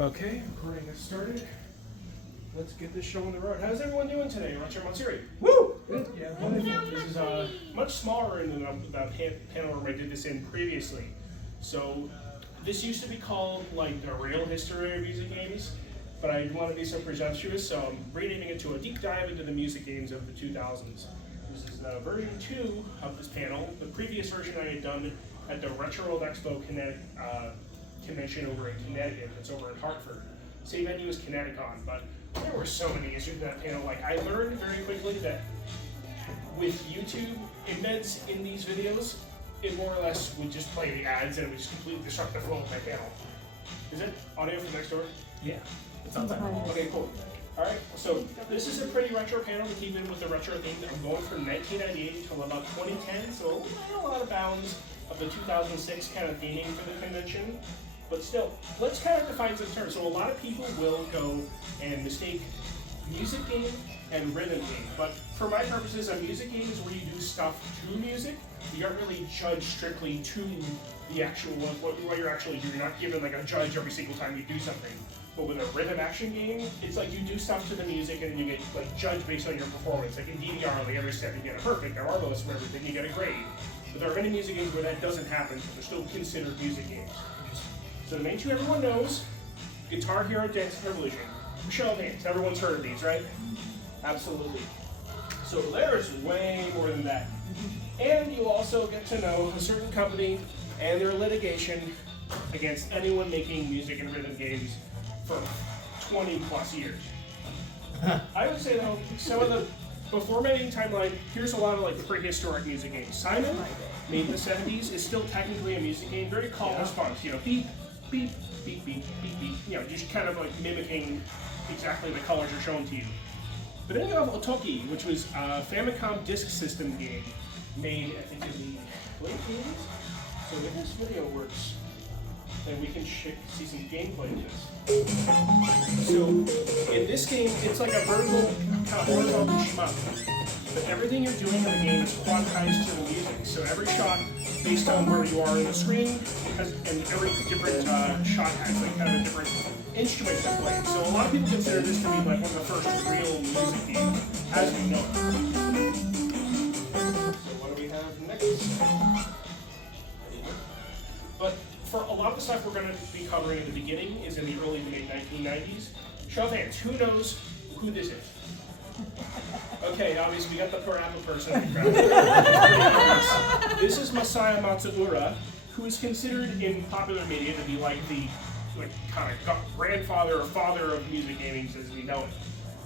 Okay, recording has started. Let's get this show on the road. How's everyone doing today? Retro Matsuri. Woo! Good. Yeah, wonderful. This is much smaller than the panel room I did this in previously. So this used to be called like the real history of music games, but I didn't want to be so presumptuous, so I'm renaming it to a deep dive into the music games of the 2000s. This is version 2 of this panel. The previous version I had done at the Retro World Expo convention over in Connecticut. It's over in Hartford. Same venue as Kineticon, but there were so many issues in that panel. Like, I learned very quickly that with YouTube embeds in these videos, it more or less would just play the ads and it would just completely disrupt the flow of my panel. Is it audio from next door? Yeah. It sounds like okay, cool. Alright, so this is a pretty retro panel to keep in with the retro theme. I'm going from 1998 until about 2010, so a lot of bounds of the 2006 kind of theming for the convention. But still, let's kind of define some terms. So a lot of people will go and mistake music game and rhythm game. But for my purposes, a music game is where you do stuff to music. You aren't really judged strictly to the actual, what you're actually doing. You're not given like a judge every single time you do something. But with a rhythm action game, it's like you do stuff to the music and you get like judged based on your performance. Like in DDR, like every step you get a perfect, or Arbos for everything you get a grade. But there are many music games where that doesn't happen, but they're still considered music games. So the main two everyone knows, Guitar Hero Dance Revolution. Show of hands, everyone's heard of these, right? Absolutely. So there's way more than that. And you also get to know a certain company and their litigation against anyone making music and rhythm games for 20 plus years. I would say though, some of the, before making timeline, here's a lot of like prehistoric music games. Simon, made in the 70s, is still technically a music game, very call and response, you know, beep, beep, beep, beep, beep, beep, you know, just kind of like mimicking exactly the colors are shown to you. But then you have Otoki, which was a Famicom disk system game made, I think, in the late 80s. So if this video works, then we can see some gameplay of this. So in this game, it's like a vertical kind of horizontal shmup. But everything you're doing in the game is quantized to the music. So every shot, based on where you are in the screen, and every different shot has like kind of a different instrument to play. So a lot of people consider this to be like one of the first real music games, as we know it. So what do we have next? But for a lot of the stuff we're going to be covering in the beginning is in the early to mid 1990s. Show of hands, who knows who this is? Okay, obviously we got the Parappa person in the crowd. This is Masaya Matsuri, who is considered in popular media to be like the kind of grandfather or father of music gaming as we know it.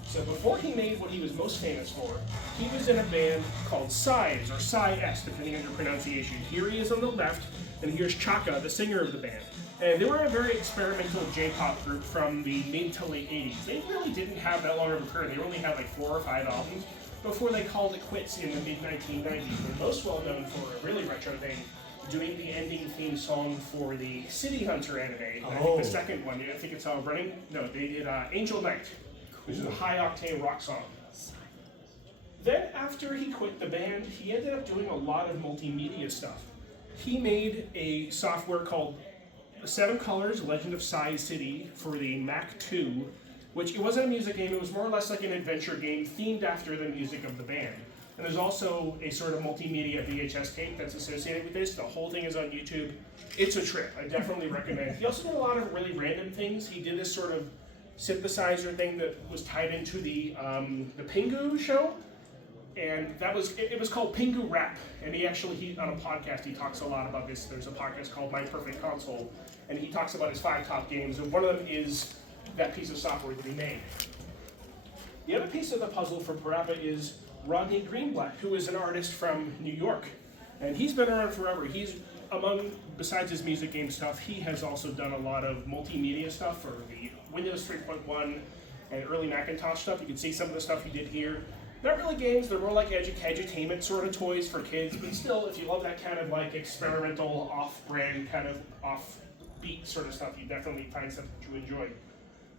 So before he made what he was most famous for, he was in a band called Psys, or Psy-S, depending on your pronunciation. Here he is on the left, and here's Chaka, the singer of the band. And they were a very experimental J-pop group from the mid to late 80s. They really didn't have that long of a career. They only had like 4 or 5 albums before they called it quits in the mid 1990s. They're most well known for a really retro thing, doing the ending theme song for the City Hunter anime. I think the second one, I think it's they did Angel Knight, which is a high octane rock song. Then after he quit the band, he ended up doing a lot of multimedia stuff. He made a software called 7 Colors Legend of Psy City for the Mac II, which it wasn't a music game, it was more or less like an adventure game themed after the music of the band. And there's also a sort of multimedia VHS tape that's associated with this. The whole thing is on YouTube. It's a trip. I definitely recommend. He also did a lot of really random things. He did this sort of synthesizer thing that was tied into the Pingu show. And it was called Pingu Rap. And he on a podcast, he talks a lot about this. There's a podcast called My Perfect Console. And he talks about his 5 top games. And one of them is that piece of software that he made. The other piece of the puzzle for Parappa is Rodney Greenblatt, who is an artist from New York. And he's been around forever. Besides his music game stuff, he has also done a lot of multimedia stuff for the Windows 3.1 and early Macintosh stuff. You can see some of the stuff he did here. Not really games, they're more like edutainment sort of toys for kids, but still, if you love that kind of like experimental, off-brand, kind of off-beat sort of stuff, you definitely find something to enjoy.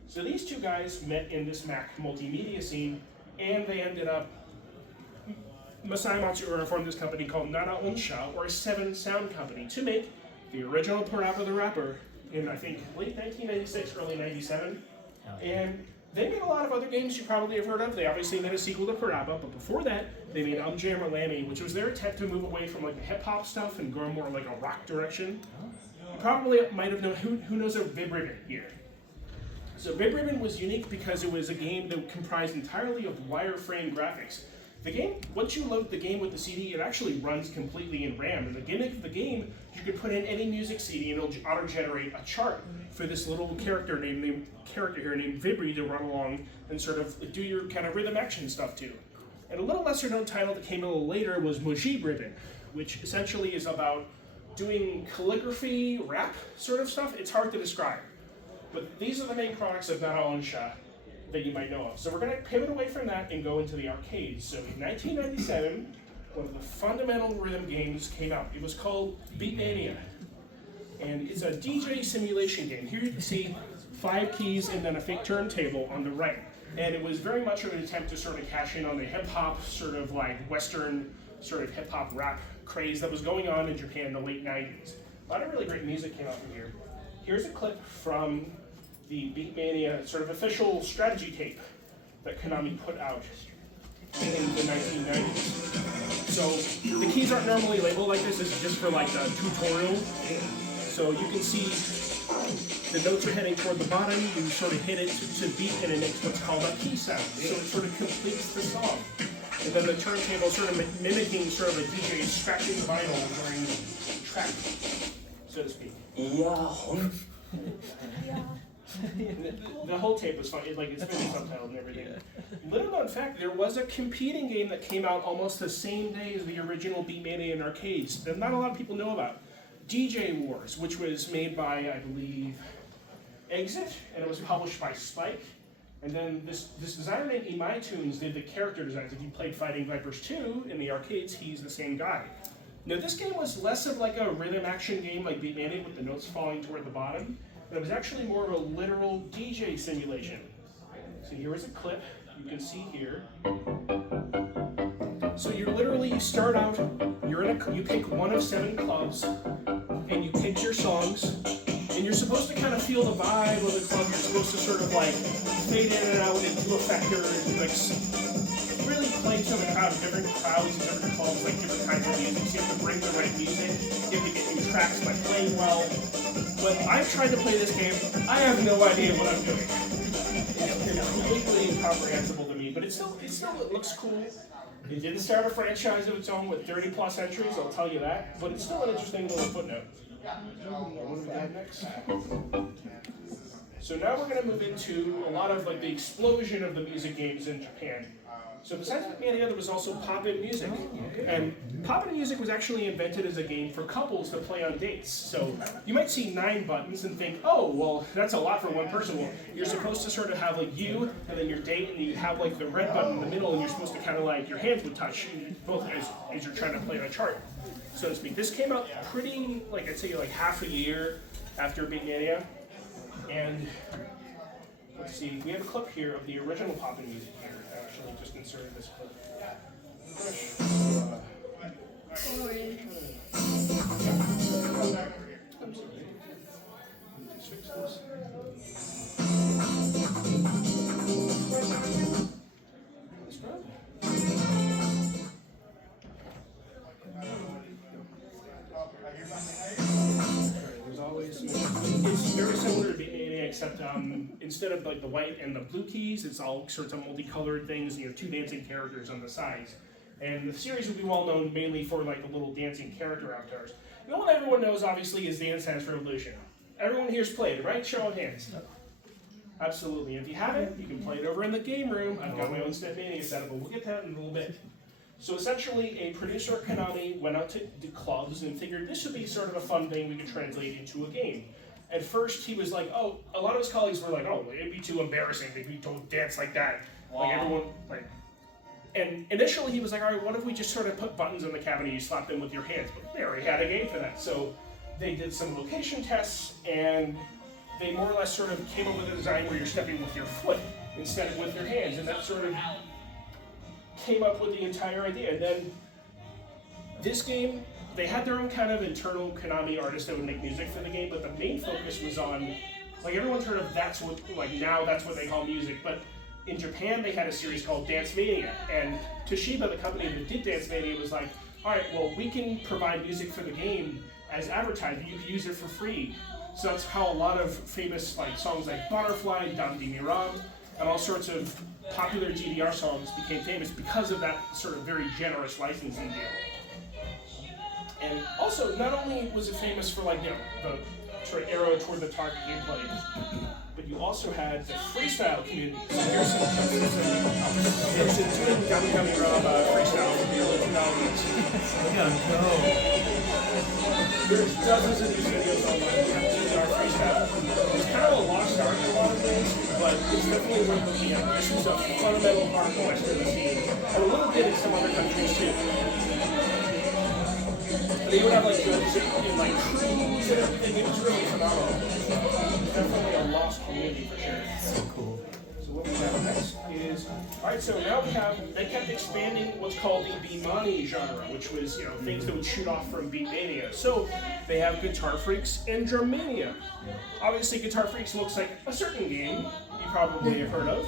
So these two guys met in this Mac multimedia scene, and they ended up Masaya Matsuri formed this company called Nana Onsha, or 7 Sound Company, to make the original Parappa the Rapper in, I think, late 1996, early 97. And they made a lot of other games you probably have heard of. They obviously made a sequel to Parappa, but before that, they made Jammer Lammy, which was their attempt to move away from like the hip-hop stuff and go more like a rock direction. You probably might have known, who knows of Bib Ribbon here? So Bib Ribbon was unique because it was a game that comprised entirely of wireframe graphics. The game, once you load the game with the CD, it actually runs completely in RAM. And the gimmick of the game, you could put in any music CD and it'll auto-generate a chart for this little character here named Vibri to run along and sort of do your kind of rhythm action stuff too. And a little lesser known title that came a little later was Mujib Ribbon, which essentially is about doing calligraphy, rap sort of stuff. It's hard to describe. But these are the main products of Nara Onsha that you might know of. So we're going to pivot away from that and go into the arcades. So in 1997, one of the fundamental rhythm games came out. It was called Beatmania. And it's a DJ simulation game. Here you can see 5 keys and then a fake turntable on the right. And it was very much of an attempt to sort of cash in on the hip-hop, sort of like Western, sort of hip-hop rap craze that was going on in Japan in the late 90s. A lot of really great music came out from here. Here's a clip from the Beatmania sort of official strategy tape that Konami put out in the 1990s. So the keys aren't normally labeled like this. This is just for like the tutorial. So you can see the notes are heading toward the bottom. You sort of hit it to beat and it makes what's called a key sound. So it sort of completes the song. And then the turntable sort of mimicking sort of a DJ scratching the vinyl during the track, so to speak. The whole tape was fun. It's been subtitled and everything. Little known fact, there was a competing game that came out almost the same day as the original Beatmania in arcades that not a lot of people know about. DJ Wars, which was made by, I believe, Exit, and it was published by Spike. And then this designer named Imai Tunes did the character designs. If you played Fighting Vipers 2 in the arcades, he's the same guy. Now this game was less of like a rhythm action game like Beatmania with the notes falling toward the bottom. But it was actually more of a literal DJ simulation. So here is a clip you can see here. So you start out, you pick one of 7 clubs, and you pick your songs, and you're supposed to kind of feel the vibe of the club. You're supposed to sort of like fade in and out into a factor, and like really play to the crowd, different crowds, different clubs, like different kinds of music. So you have to bring the right music, you have to get new tracks by playing well. But I've tried to play this game, I have no idea what I'm doing. It's completely incomprehensible to me, but it looks cool. It didn't start a franchise of its own with 30 plus entries, I'll tell you that, but it's still an interesting little footnote. What do we have next? So now we're going to move into a lot of like the explosion of the music games in Japan. So besides Beatmania, there was also pop-in music. And pop-in music was actually invented as a game for couples to play on dates. So you might see 9 buttons and think, oh, well, that's a lot for one person. Well, you're supposed to sort of have like you, and then your date, and you have like the red button in the middle, and you're supposed to kind of like, your hands would touch, both as you're trying to play on a chart, so to speak. This came out pretty, like I'd say like half a year after Beatmania. And let's see, we have a clip here of the original pop-in music here. I actually just inserted this clip. I'm sorry. Just fix this. That's right. There's always, it's very similar to Beatmania, except instead of like the white and the blue keys, it's all sorts of multicolored things. You know, 2 dancing characters on the sides. And the series will be well known mainly for like the little dancing character avatars. The one everyone knows, obviously, is Dance Dance Revolution. Everyone here's played it, right? Show of hands. Absolutely. If you haven't, you can play it over in the game room. I've got my own Stepmania setup, but we'll get to that in a little bit. So essentially, a producer at Konami went out to clubs and figured this would be sort of a fun thing we could translate into a game. At first, he was like, oh, a lot of his colleagues were like, oh, it'd be too embarrassing if we don't dance like that. Wow. Like everyone, like. And initially he was like, all right, what if we just sort of put buttons on the cabinet and you slap them with your hands? But they already had a game for that. So they did some location tests and they more or less sort of came up with a design where you're stepping with your foot instead of with your hands. And that sort of came up with the entire idea. And then this game they had their own kind of internal Konami artists that would make music for the game, but the main focus was on, like everyone's heard of that's what they call music, but in Japan they had a series called Dance Mania, and Toshiba, the company that did Dance Mania, was like, alright, well we can provide music for the game as advertising, you can use it for free. So that's how a lot of famous like songs like Butterfly, Dam Di Miram, and all sorts of popular DDR songs became famous because of that sort of very generous licensing deal. And also, not only was it famous for like, the sort of arrow toward the target gameplay, but you also had the freestyle community. So here's some it's doing Gummy Gummy Rub freestyle from the early 2000s. There's dozens of these videos online that DDR freestyle. It's kind of a lost art in a lot of ways, but it's definitely worth looking at. This is a fundamental part of the Western scene, and a little bit in some other countries too. They would have like judges in like crews and everything. It was really phenomenal. Definitely a lost community for sure. So cool. So what we have next is, alright, so now they kept expanding what's called the Beatmania genre, which was, things that would shoot off from Beatmania. So they have Guitar Freaks and Drum Mania. Obviously Guitar Freaks looks like a certain game you probably have heard of.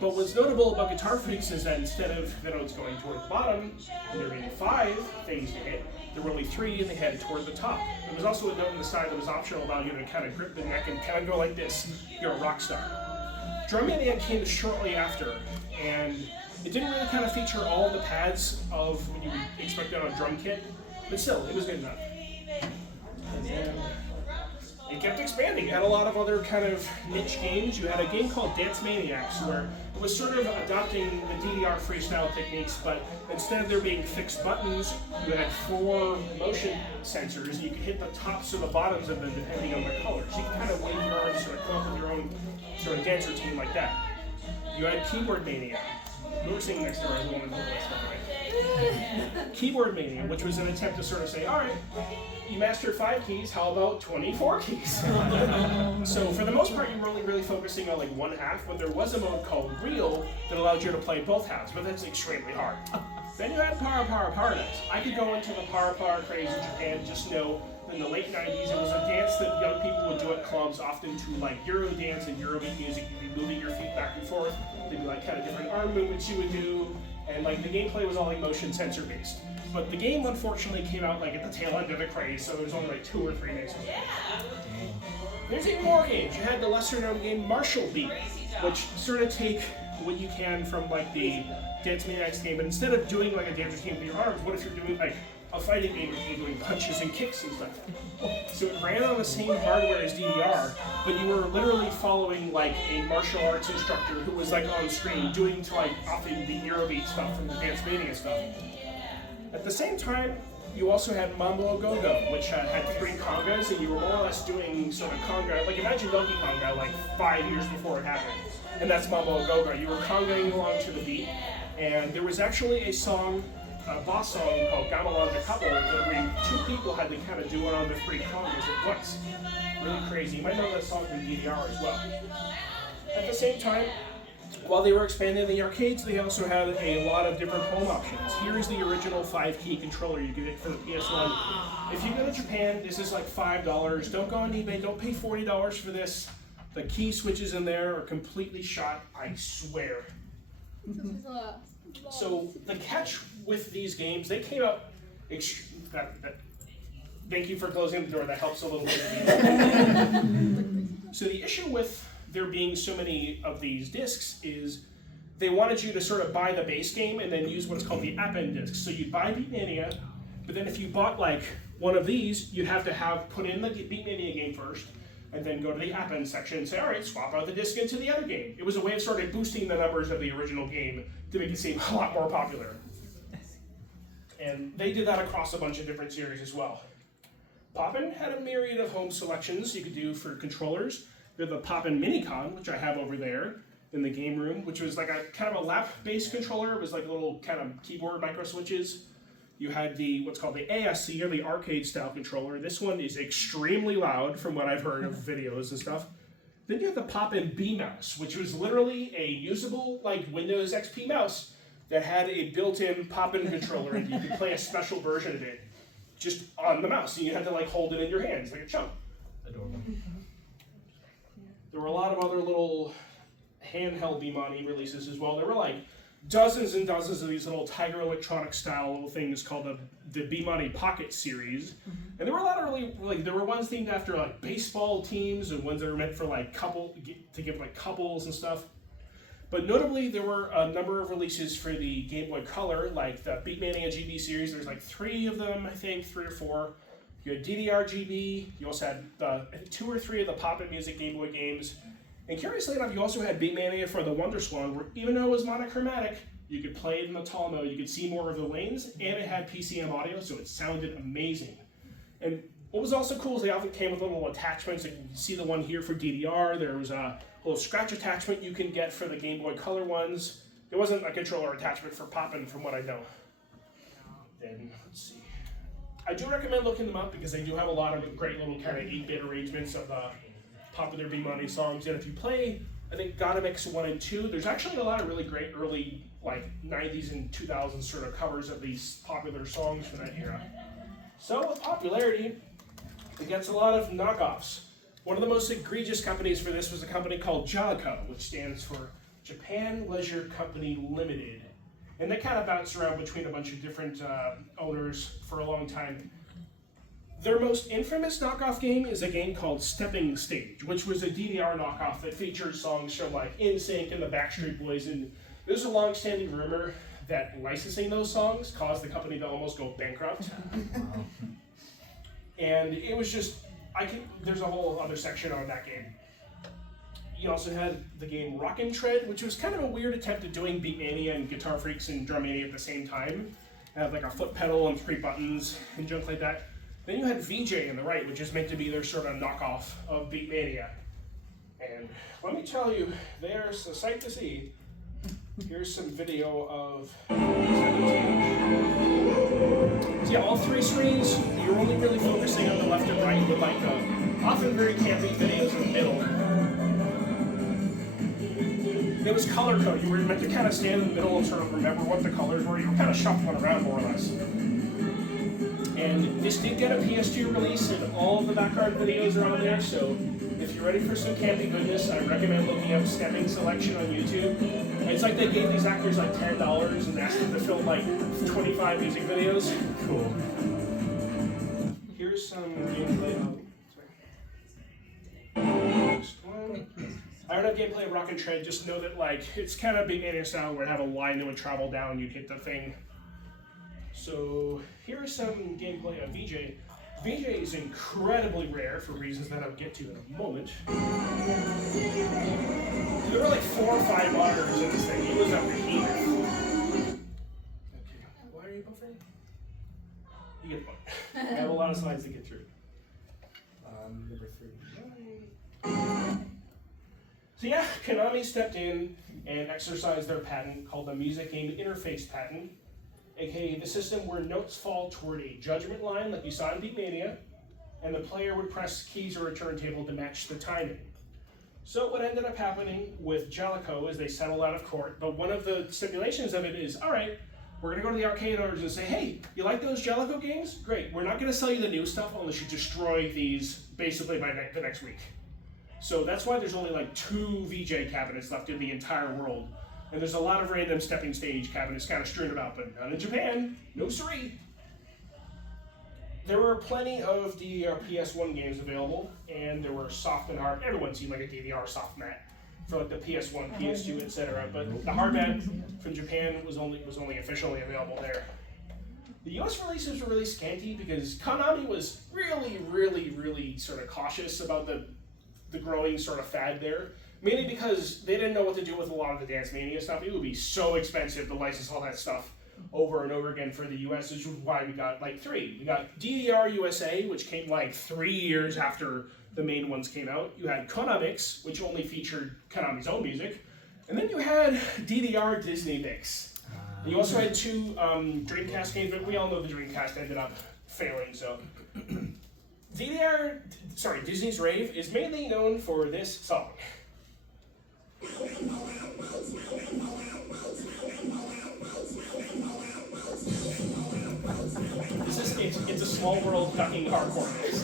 But what's notable about Guitar Freaks is that instead of the notes going toward the bottom, and there being 5 things to hit, there were only 3 and they headed toward the top. There was also a note on the side that was optional, allowing you to kind of grip the neck and kind of go like this. You're a rock star. Drum Mania came shortly after, and it didn't really kind of feature all the pads of what you would expect on a drum kit, but still, it was good enough. And then it kept expanding. It had a lot of other kind of niche games. You had a game called Dance Maniacs, where it was sort of adopting the DDR freestyle techniques, but instead of there being fixed buttons, you had 4 motion sensors. You could hit the tops or the bottoms of them depending on the colors. You could kind of wave your arms, sort of come up with your own sort of dance routine like that. You had Keyboard Mania. Who was singing next door as a woman who was Keyboard Mania, which was an attempt to sort of say, alright, you mastered 5 keys, how about 24 keys? So for the most part, you were only really focusing on like one half, but there was a mode called Real that allowed you to play both halves, but that's extremely hard. Then you had Paradise. I could go into the Para craze in Japan, just know in the late 90s, it was a dance that young people would do at clubs, often to like Euro dance and Eurobeat music. You'd be moving your feet back and forth. There'd be like kind of different arm movements you would do, and like the gameplay was all like motion sensor based. But the game unfortunately came out like at the tail end of the craze, so there was only like 2 or 3 days. There's even more games. You had the lesser known game Martial Beat, which sort of take what you can from like the Dance Maniacs game, but instead of doing like a dance routine with your arms, what if you're doing like a fighting game where you're doing punches and kicks and stuff? So it ran on the same hardware as DDR, but you were literally following like a martial arts instructor who was like on screen doing to like often the Eurobeat stuff from the Dance Mania stuff. At the same time, you also had Mambo Go-Go, which had 3 congas, and you were more or less doing sort of conga, like imagine Donkey Konga like 5 years before it happened. And that's Mambo Go-Go. You were congaing along to the beat, and there was actually a song, a boss song called Gamelan the Couple, where 2 people had to kind of do it on the 3 congas at once. Really crazy. You might know that song from DDR as well. At the same time, while they were expanding the arcades, they also had a lot of different home options. Here's the original 5-key controller you can get for the PS1. If you go to Japan, this is like $5. Don't go on eBay, don't pay $40 for this. The key switches in there are completely shot, I swear. So the catch with these games, they came out, thank you for closing the door, that helps a little bit. So the issue with there being so many of these discs is they wanted you to sort of buy the base game and then use what's called the append disc. So you'd buy Beatmania, but then if you bought like one of these, you'd have to put in the Beatmania game first, and then go to the append section and say, all right, swap out the disc into the other game. It was a way of sort of boosting the numbers of the original game to make it seem a lot more popular. And they did that across a bunch of different series as well. Poppin had a myriad of home selections you could do for controllers. We have the Poppin Minicon, which I have over there in the game room, which was like a kind of a lap-based controller. It was like a little kind of keyboard micro switches. You had the what's called the ASC, or the arcade-style controller. This one is extremely loud from what I've heard of videos and stuff. Then you have the Poppin B mouse, which was literally a usable like Windows XP mouse that had a built-in Poppin controller, and you could play a special version of it. just on the mouse, and you had to like hold it in your hands like a chump. Adorable. There were a lot of other little handheld Bemani releases as well. There were like dozens and dozens of these little Tiger Electronic style little things called the Bemani Pocket series. And there were a lot of really, like, there were ones themed after like baseball teams and ones that were meant for like to give like couples and stuff. But notably, there were a number of releases for the Game Boy Color, like the Beatmania GB series. There's like 3 of them, I think, 3 or 4. You had DDR GB. You also had I think 2 or 3 of the Pop-It Music Game Boy games. And curiously enough, you also had Beatmania for the Wonder Swan, where even though it was monochromatic, you could play it in the tall mode, you could see more of the lanes, and it had PCM audio, so it sounded amazing. And what was also cool is they often came with little attachments. You can see the one here for DDR. There was a little scratch attachment you can get for the Game Boy Color ones. There wasn't a controller attachment for Poppin', from what I know. Then, let's see. I do recommend looking them up because they do have a lot of great little kind of 8-bit arrangements of the popular Bemani songs. And if you play, I think, Gotta Mix 1 and 2, there's actually a lot of really great early, like, 90s and 2000s sort of covers of these popular songs from that era. So, with popularity, it gets a lot of knockoffs. One of the most egregious companies for this was a company called Jalico, which stands for Japan Leisure Company Limited. And they kind of bounced around between a bunch of different owners for a long time. Their most infamous knockoff game is a game called Stepping Stage, which was a DDR knockoff that featured songs from like NSYNC and the Backstreet Boys. And there's a long-standing rumor that licensing those songs caused the company to almost go bankrupt. And it was just, there's a whole other section on that game. You also had the game Rockin' Tread, which was kind of a weird attempt at doing Beatmania and Guitar Freaks and Drummania at the same time. It had like a foot pedal and 3 buttons and junk like that. Then you had VJ on the right, which is meant to be their sort of knockoff of Beatmania. And let me tell you, there's a sight to see. Here's some video of So yeah, all 3 screens, you're only really focusing on the left and right with like often very campy videos in the middle. It was color code. You were meant to kind of stand in the middle and sort of remember what the colors were. You were kind of shuffling around more or less. And this did get a PS2 release, and all of the background videos are on there. So if you're ready for some campy goodness, I recommend looking up Stepping Selection on YouTube. And it's like they gave these actors like $10 and asked them to film like 25 music videos. Cool. Here's some gameplay of. Next one. I don't have gameplay of Rockin' Tread, just know that like it's kind of Beatmania style where it had a line that would travel down, you'd hit the thing. So here's some gameplay of VJ. VJ is incredibly rare for reasons that I'll get to in a moment. There were like 4 or 5 monitors in this thing. It was a behemoth. Okay, why are you buffering? You get the point. I have a lot of slides to get through. Number 3. So yeah, Konami stepped in and exercised their patent called the Music Game Interface Patent, aka the system where notes fall toward a judgment line like you saw in Beatmania, and the player would press keys or a turntable to match the timing. So what ended up happening with Jalico is they settled out of court, but one of the stipulations of it is, all right, we're gonna go to the arcade owners and say, hey, you like those Jalico games? Great, we're not gonna sell you the new stuff unless you destroy these basically by the next week. So that's why there's only like 2 VJ cabinets left in the entire world. And there's a lot of random Stepping Stage cabinets kind of strewn about, but none in Japan. No siree. There were plenty of DDR PS1 games available, and there were soft and hard. Everyone's seen like a DDR soft mat for like the PS1, PS2, etc. But the hard mat from Japan was only officially available there. The US releases were really scanty because Konami was really sort of cautious about the growing sort of fad there. Mainly because they didn't know what to do with a lot of the Dance Mania stuff. It would be so expensive to license all that stuff over and over again for the US, which is why we got like 3. We got DDR USA, which came like 3 years after the main ones came out. You had Konamix, which only featured Konami's own music. And then you had DDR Disney Mix. And you also had 2 Dreamcast games, but we all know the Dreamcast ended up failing, so. Disney's Rave is mainly known for this song. It's a small world ducking hardcore mix.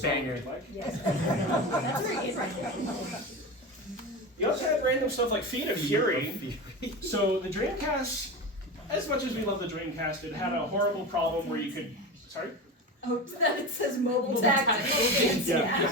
Banger. Yes. That's very interesting. You also had random stuff like Feet of Fury. So the Dreamcast, as much as we love the Dreamcast, it had a horrible problem where you could. Sorry? Oh, that it says mobile tactical. Yeah.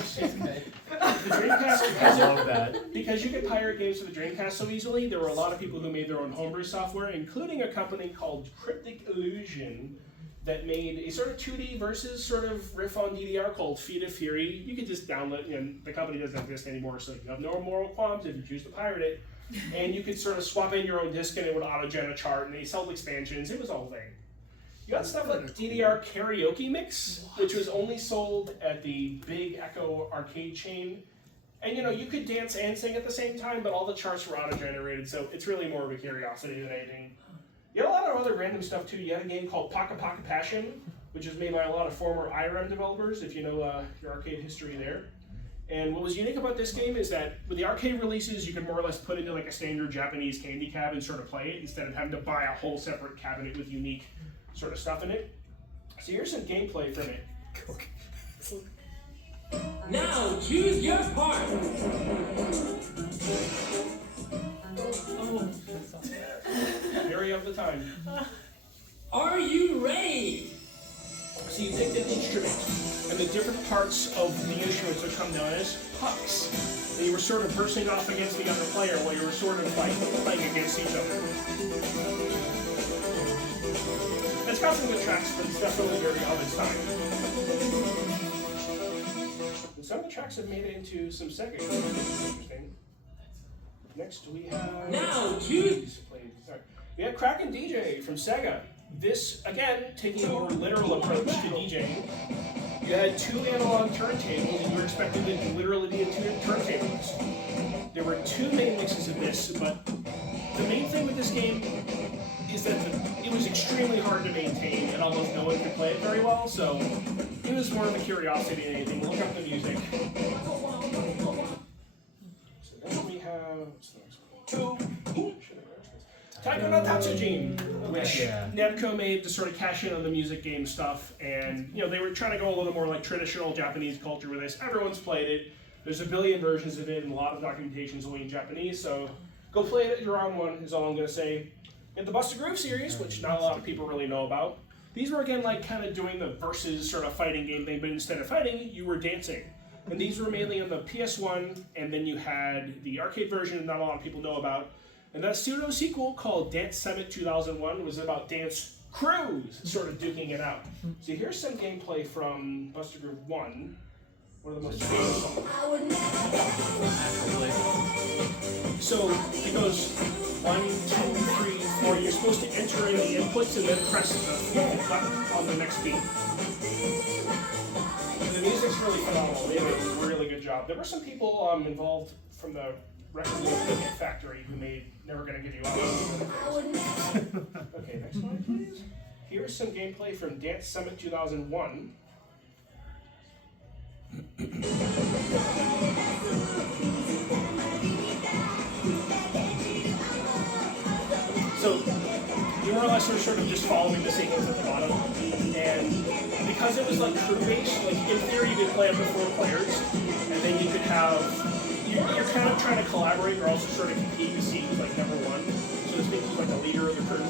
The Dreamcast, because you could pirate games for the Dreamcast so easily, there were a lot of people who made their own homebrew software, including a company called Cryptic Illusion that made a sort of 2D versus sort of riff on DDR called Feet of Fury. You could just download, the company doesn't exist anymore, so you have no moral qualms if you choose to pirate it. And you could sort of swap in your own disc and it would auto-gen a chart, and they sold expansions. It was all thing. You got stuff like DDR Karaoke Mix, which was only sold at the Big Echo arcade chain. And you could dance and sing at the same time, but all the charts were auto-generated, so it's really more of a curiosity than anything. You had a lot of other random stuff too. You had a game called Paka Paka Passion, which is made by a lot of former IRM developers, if you know your arcade history there. And what was unique about this game is that with the arcade releases, you could more or less put into like a standard Japanese candy cab and sort of play it instead of having to buy a whole separate cabinet with unique sort of stuff in it. So here's some gameplay from it. Now choose your part. Very of the time. Are you ready? So you picked an instrument, and the different parts of the instruments would come down as pucks. And you were sort of bursting off against the other player while you were sort of like playing against each other. It's got some good tracks, but it's definitely very of its time. And some of the tracks have made it into some Sega games, which is interesting. Next we have... Now choose... We have Kraken DJ from Sega. This, again, taking a more literal approach to DJing. You had two analog turntables, and you were expected to literally be in two turntables. There were two main mixes of this, but the main thing with this game is that it was extremely hard to maintain, and almost no one could play it very well, so it was more of a curiosity than anything. Look up the music. So then we have... What's the next one? Taiko no Tatsujin, which Namco made to sort of cash in on the music game stuff, and they were trying to go a little more like traditional Japanese culture with this. Everyone's played it. There's a billion versions of it, and a lot of documentation's only in Japanese, so go play it at your own one, is all I'm going to say. And the Buster Groove series, which not a lot of people really know about, these were again like kind of doing the versus sort of fighting game thing, but instead of fighting, you were dancing. And these were mainly on the PS1, and then you had the arcade version not a lot of people know about. And that pseudo sequel called Dance Summit 2001 was about dance crews sort of duking it out. So here's some gameplay from Buster Groove 1, one of the most famous songs. So it goes 1, 2, 3, 4. You're supposed to enter in the inputs and then press the button on the next beat. And the music's really phenomenal. They did a really good job. There were some people involved from the record label factory who made Never Gonna Give You Up. Okay, next one, please. Here's some gameplay from Dance Summit 2001. So, you more or less are sort of just following the sequence at the bottom, and because it was like crew-based, like in theory you could play up to 4 players, and then you could have... You're kind of trying to collaborate, or also sort of compete to see who's like number one, so to speak, who's like the leader of the crew.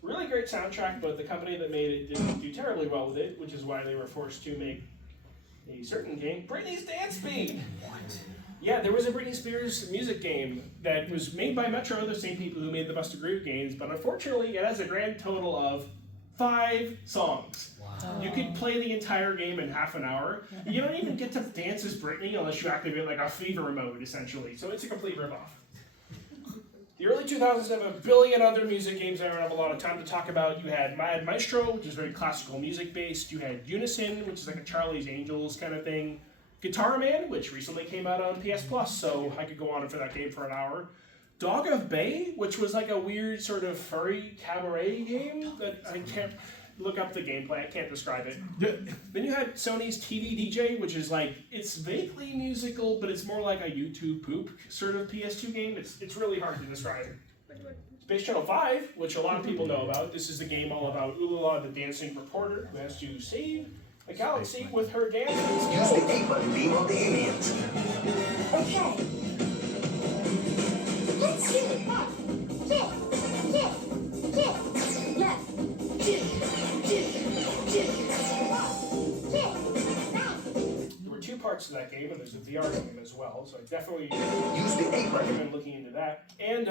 Really great soundtrack, but the company that made it didn't do terribly well with it, which is why they were forced to make a certain game, Britney's Dance Beat. What? Yeah, there was a Britney Spears music game that was made by Metro, the same people who made the Buster Groove games, but unfortunately it has a grand total of 5 songs. Wow. You could play the entire game in half an hour. You don't even get to dance as Britney unless you activate like a fever mode, essentially. So it's a complete ripoff. The early 2000s have a billion other music games I don't have a lot of time to talk about. You had Mad Maestro, which is very classical music based. You had Unison, which is like a Charlie's Angels kind of thing. Guitar Man, which recently came out on PS Plus, so I could go on for that game for an hour. Dog of Bay, which was like a weird sort of furry cabaret game that I can't... look up the gameplay. I can't describe it. Then you had Sony's TV DJ, which is like, it's vaguely musical, but it's more like a YouTube poop sort of PS2 game. It's really hard to describe. Space Channel 5, which a lot of people know about. This is a game all about Ulala, the dancing reporter, who has to save a galaxy with her dancing Use skills. the A button beam on the aliens. Okay. Let's shoot it. Kick, kick, kick. Left. Kick, kick, kick. Kick. Right. There were 2 parts to that game, and there's a VR game as well, so I definitely Use the A button. recommend looking into that. And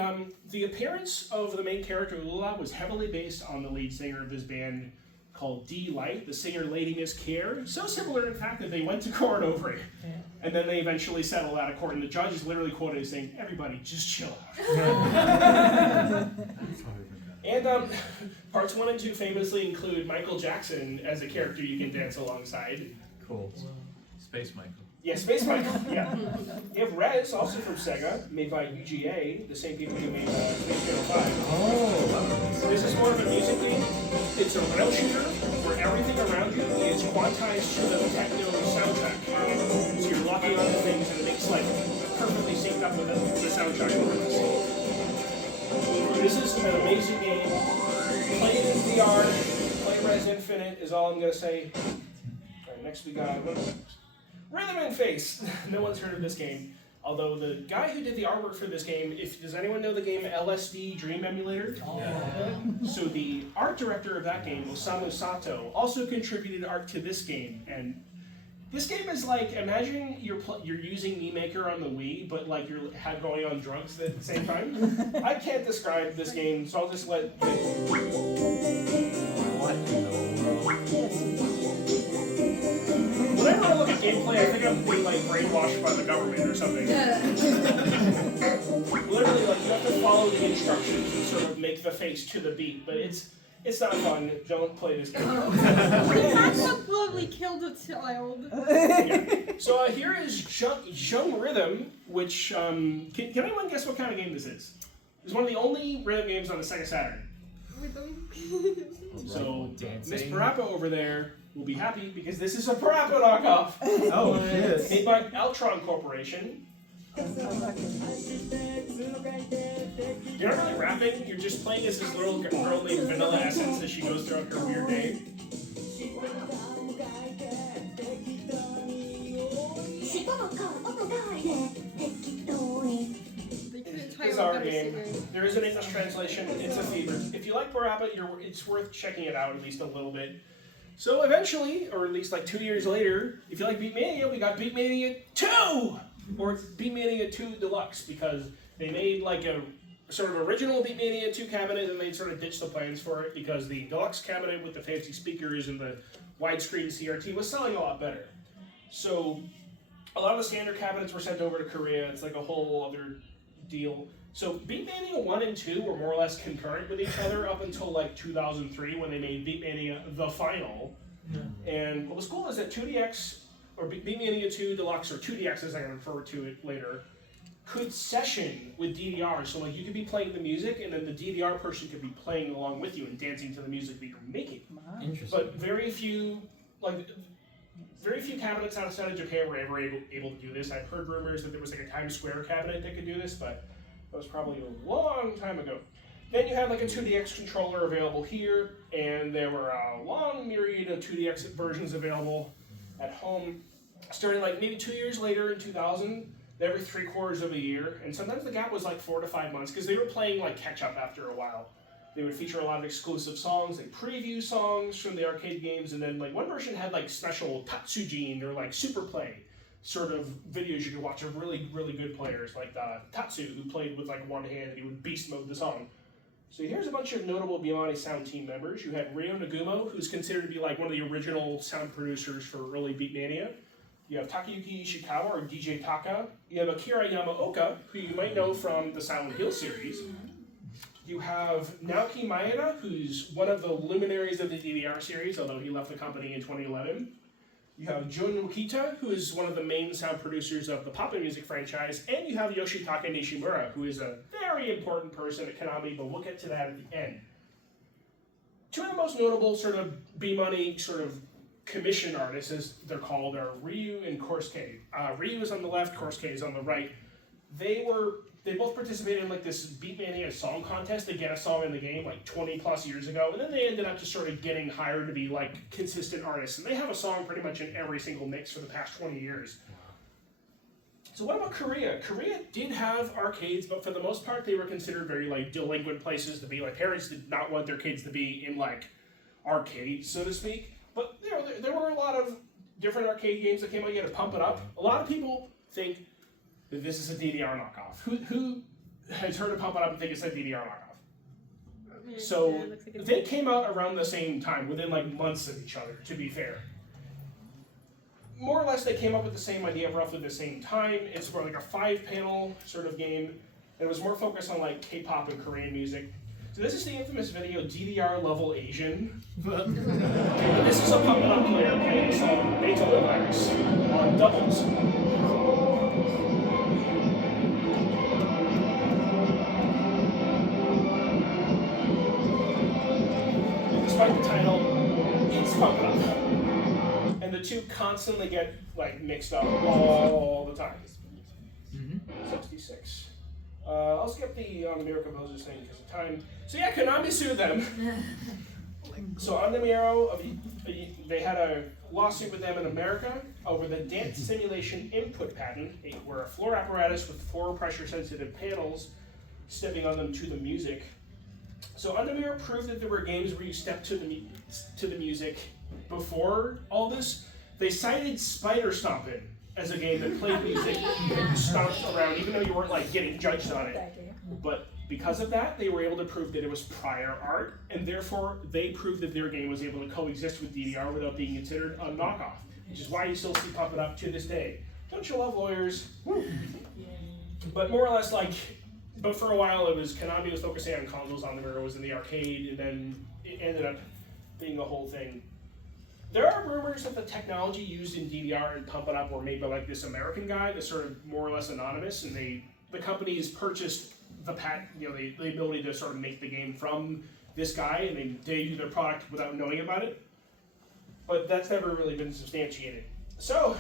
the appearance of the main character, Ulala, was heavily based on the lead singer of this band called D Light, the singer Lady Miss Care. So similar, in fact, that they went to court over it. And then they eventually settled out of court, and the judge is literally quoted as saying, "Everybody, just chill." And parts 1 and 2 famously include Michael Jackson as a character you can dance alongside. Cool. Space Michael. Yeah, Space Michael, yeah. You have Rez, also from Sega, made by UGA, the same people who made Space Channel 5. Oh, This is more of a music game. It's a rail shooter where everything around you is quantized to the techno soundtrack. So you're locking onto things and it makes like perfectly synced up with the soundtrack. This is an amazing game. Play it in VR, play Res Infinite is all I'm gonna say. Alright, next we got Rhythm and Face. No one's heard of this game. Although the guy who did the artwork for this game, does anyone know the game LSD Dream Emulator? So the art director of that game, Osamu Sato, also contributed art to this game. And this game is like, imagine you're using Mii Maker on the Wii, but like you're going on drugs at the same time. I can't describe this game, so I'll just let. what in the world? Whenever I look at gameplay, I think I'm being like brainwashed by the government or something. Literally, like you have to follow the instructions and sort of make the face to the beat, but it's not fun. Don't play this game. Lovely killed a child. Yeah. So here is Jung Rhythm, which can anyone guess what kind of game this is? It's one of the only rhythm games on the Sega Saturn. So Dancing. Miss Parappa over there will be happy because this is a Parappa knockoff. Oh, shit. Made by Altron Corporation. You're not really rapping, you're just playing as this little girl named Vanilla Essence as she goes throughout her weird day. Bizarre game. There is an English translation. It's a fever. If you like Parappa, it's worth checking it out at least a little bit. So eventually, or at least like 2 years later, if you like Beatmania, we got Beatmania 2! Or Beatmania 2 Deluxe, because they made like a sort of original Beatmania 2 cabinet and they sort of ditched the plans for it because the Deluxe cabinet with the fancy speakers and the widescreen CRT was selling a lot better. So a lot of the standard cabinets were sent over to Korea. It's like a whole other deal. So Beatmania 1 and 2 were more or less concurrent with each other up until like 2003 when they made Beatmania The Final. And what was cool is that 2DX, or Beatmania 2 Deluxe, or 2DX as I refer to it later, could session with DDR. So like you could be playing the music and then the DDR person could be playing along with you and dancing to the music that you're making. Interesting. But very few cabinets outside of Japan were ever able to do this. I've heard rumors that there was like a Times Square cabinet that could do this, but that was probably a long time ago. Then you had like a 2DX controller available here, and there were a long myriad of 2DX versions available at home. Starting like maybe 2 years later in 2000, every 3/4 of a year, and sometimes the gap was like 4 to 5 months because they were playing like catch up after a while. They would feature a lot of exclusive songs, they preview songs from the arcade games, and then like one version had like special Tatsujin or like Super Play sort of videos you could watch of really, really good players like Tatsu, who played with like one hand and he would beast mode the song. So here's a bunch of notable Bimani sound team members. You had Ryo Nagumo, who's considered to be like one of the original sound producers for early Beatmania. You have Takayuki Ishikawa, or DJ Taka. You have Akira Yamaoka, who you might know from the Silent Hill series. You have Naoki Maeda, who's one of the luminaries of the DDR series, although he left the company in 2011. You have Jun Ukita, who is one of the main sound producers of the Pop Music franchise. And you have Yoshitaka Nishimura, who is a very important person at Konami, but we'll get to that at the end. Two of the most notable sort of B-money sort of commission artists, as they're called, are Ryu and Korsuke. Ryu is on the left, Korsuke is on the right. They both participated in like this Beatmania song contest to get a song in the game like 20 plus years ago, and then they ended up just sort of getting hired to be like consistent artists, and they have a song pretty much in every single mix for the past 20 years. So what about Korea? Korea did have arcades, but for the most part they were considered very like delinquent places to be. Like parents did not want their kids to be in like arcades, so to speak. But you know, there were a lot of different arcade games that came out. You had to pump it up. A lot of people think that this is a DDR knockoff. Who has heard of Pump It Up and think it's a DDR knockoff? So they came out around the same time, within like months of each other, to be fair. More or less, they came up with the same idea roughly the same time. It's more like a 5-panel sort of game. It was more focused on like K-pop and Korean music. So this is the infamous video DDR Level Asian. This is a Pump It Up player playing the song Beethoven Virus on doubles. Despite the title, it's Pump It Up. And the two constantly get like mixed up all the time. 66. I'll skip the on the Mirror Composers thing because of time. So yeah, Konami sued them. So on the Mirror, they had a lawsuit with them in America over the dance simulation input patent, where a floor apparatus with 4 pressure-sensitive panels stepping on them to the music. So Undermirror proved that there were games where you stepped to the music before all this. They cited Spider Stompin' as a game that played music and you stomped around, even though you weren't like getting judged on it. But because of that, they were able to prove that it was prior art, and therefore they proved that their game was able to coexist with DDR without being considered a knockoff, which is why you still see Pump It Up to this day. Don't you love lawyers? Woo. But more or less like. But for a while, it was Konami was focusing on consoles, on the Mirror was in the arcade, and then it ended up being the whole thing. There are rumors that the technology used in DDR and Pump It Up were made by like this American guy that's sort of more or less anonymous, and the companies purchased the the ability to sort of make the game from this guy, and they debuted their product without knowing about it. But that's never really been substantiated. So.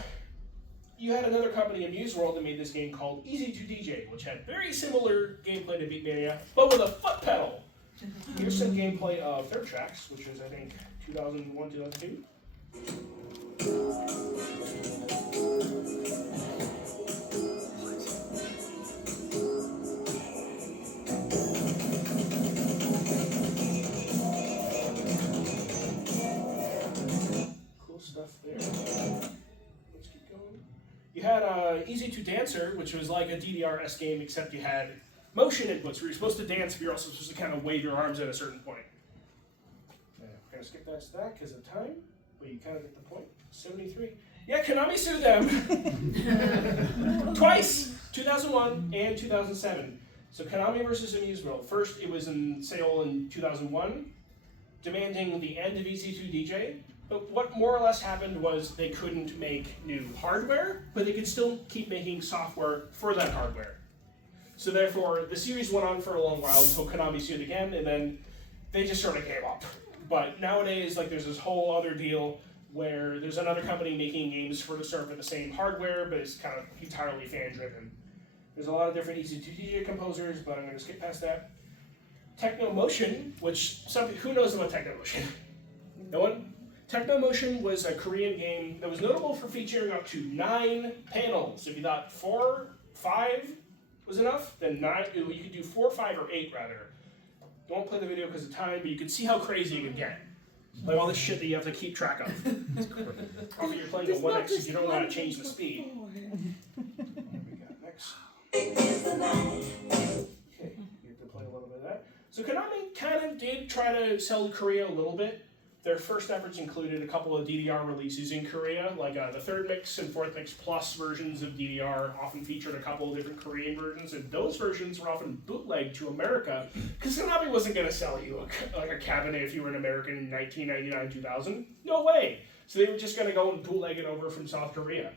You had another company, Amuse World, that made this game called Easy to DJ, which had very similar gameplay to Beatmania, but with a foot pedal. Here's some gameplay of their tracks, which is, I think, 2001, 2002. Cool stuff there. Let's keep going. You had Easy to Dancer, which was like a DDR-esque game, except you had motion inputs where you're supposed to dance, but you're also supposed to kind of wave your arms at a certain point. We're going to skip that because of time, but you kind of get the point. 73. Yeah, Konami sued them. Twice! 2001 and 2007. So Konami versus Amuse World. First, it was in Seoul in 2001, demanding the end of Easy to DJ. But what more or less happened was they couldn't make new hardware, but they could still keep making software for that hardware. So therefore, the series went on for a long while until Konami sued again, and then they just sort of gave up. But nowadays, like there's this whole other deal where there's another company making games for the the same hardware, but it's kind of entirely fan-driven. There's a lot of different EC2DJ composers, but I'm going to skip past that. Technomotion, which who knows about Technomotion? No one? Technomotion was a Korean game that was notable for featuring up to 9 panels. If you thought 4, 5 was enough, then 9. You could do 4, 5, or 8 rather. Don't play the video because of time, but you can see how crazy it could get. Like all this shit that you have to keep track of. Often you're playing a 1x, you don't know how to change the speed. What do we got next? Okay, you have to play a little bit of that. So Konami kind of did try to sell Korea a little bit. Their first efforts included a couple of DDR releases in Korea, like the 3rd Mix and 4th Mix Plus versions of DDR often featured a couple of different Korean versions, and those versions were often bootlegged to America, because Konami wasn't going to sell you a cabinet if you were an American in 1999, 2000. No way! So they were just going to go and bootleg it over from South Korea.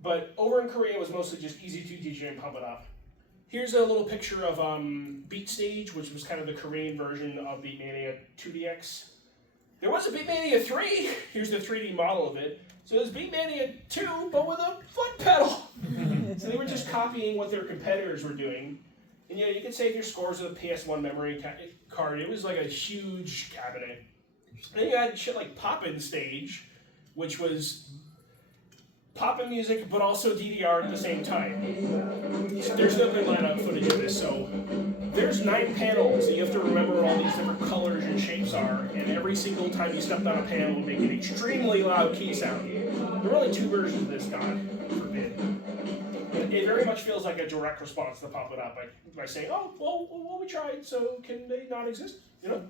But over in Korea, it was mostly just Easy to DJ and Pump It Up. Here's a little picture of Beat Stage, which was kind of the Korean version of Beatmania 2DX. There was a Beatmania 3. Here's the 3D model of it. So it was Beatmania 2, but with a foot pedal. So they were just copying what their competitors were doing. And yeah, you could save your scores with a PS1 memory card. It was like a huge cabinet. And then you had shit like Poppin' Stage, which was poppin' music, but also DDR at the same time. So there's no good lineup footage of this. So there's 9 panels, and you have to remember what all these different colors and shapes are. And every single time you stepped on a panel, it would make an extremely loud key sound. There were only 2 versions of this, God forbid. It very much feels like a direct response to Pop It Up by saying, oh, well, we tried, so can they not exist? You know?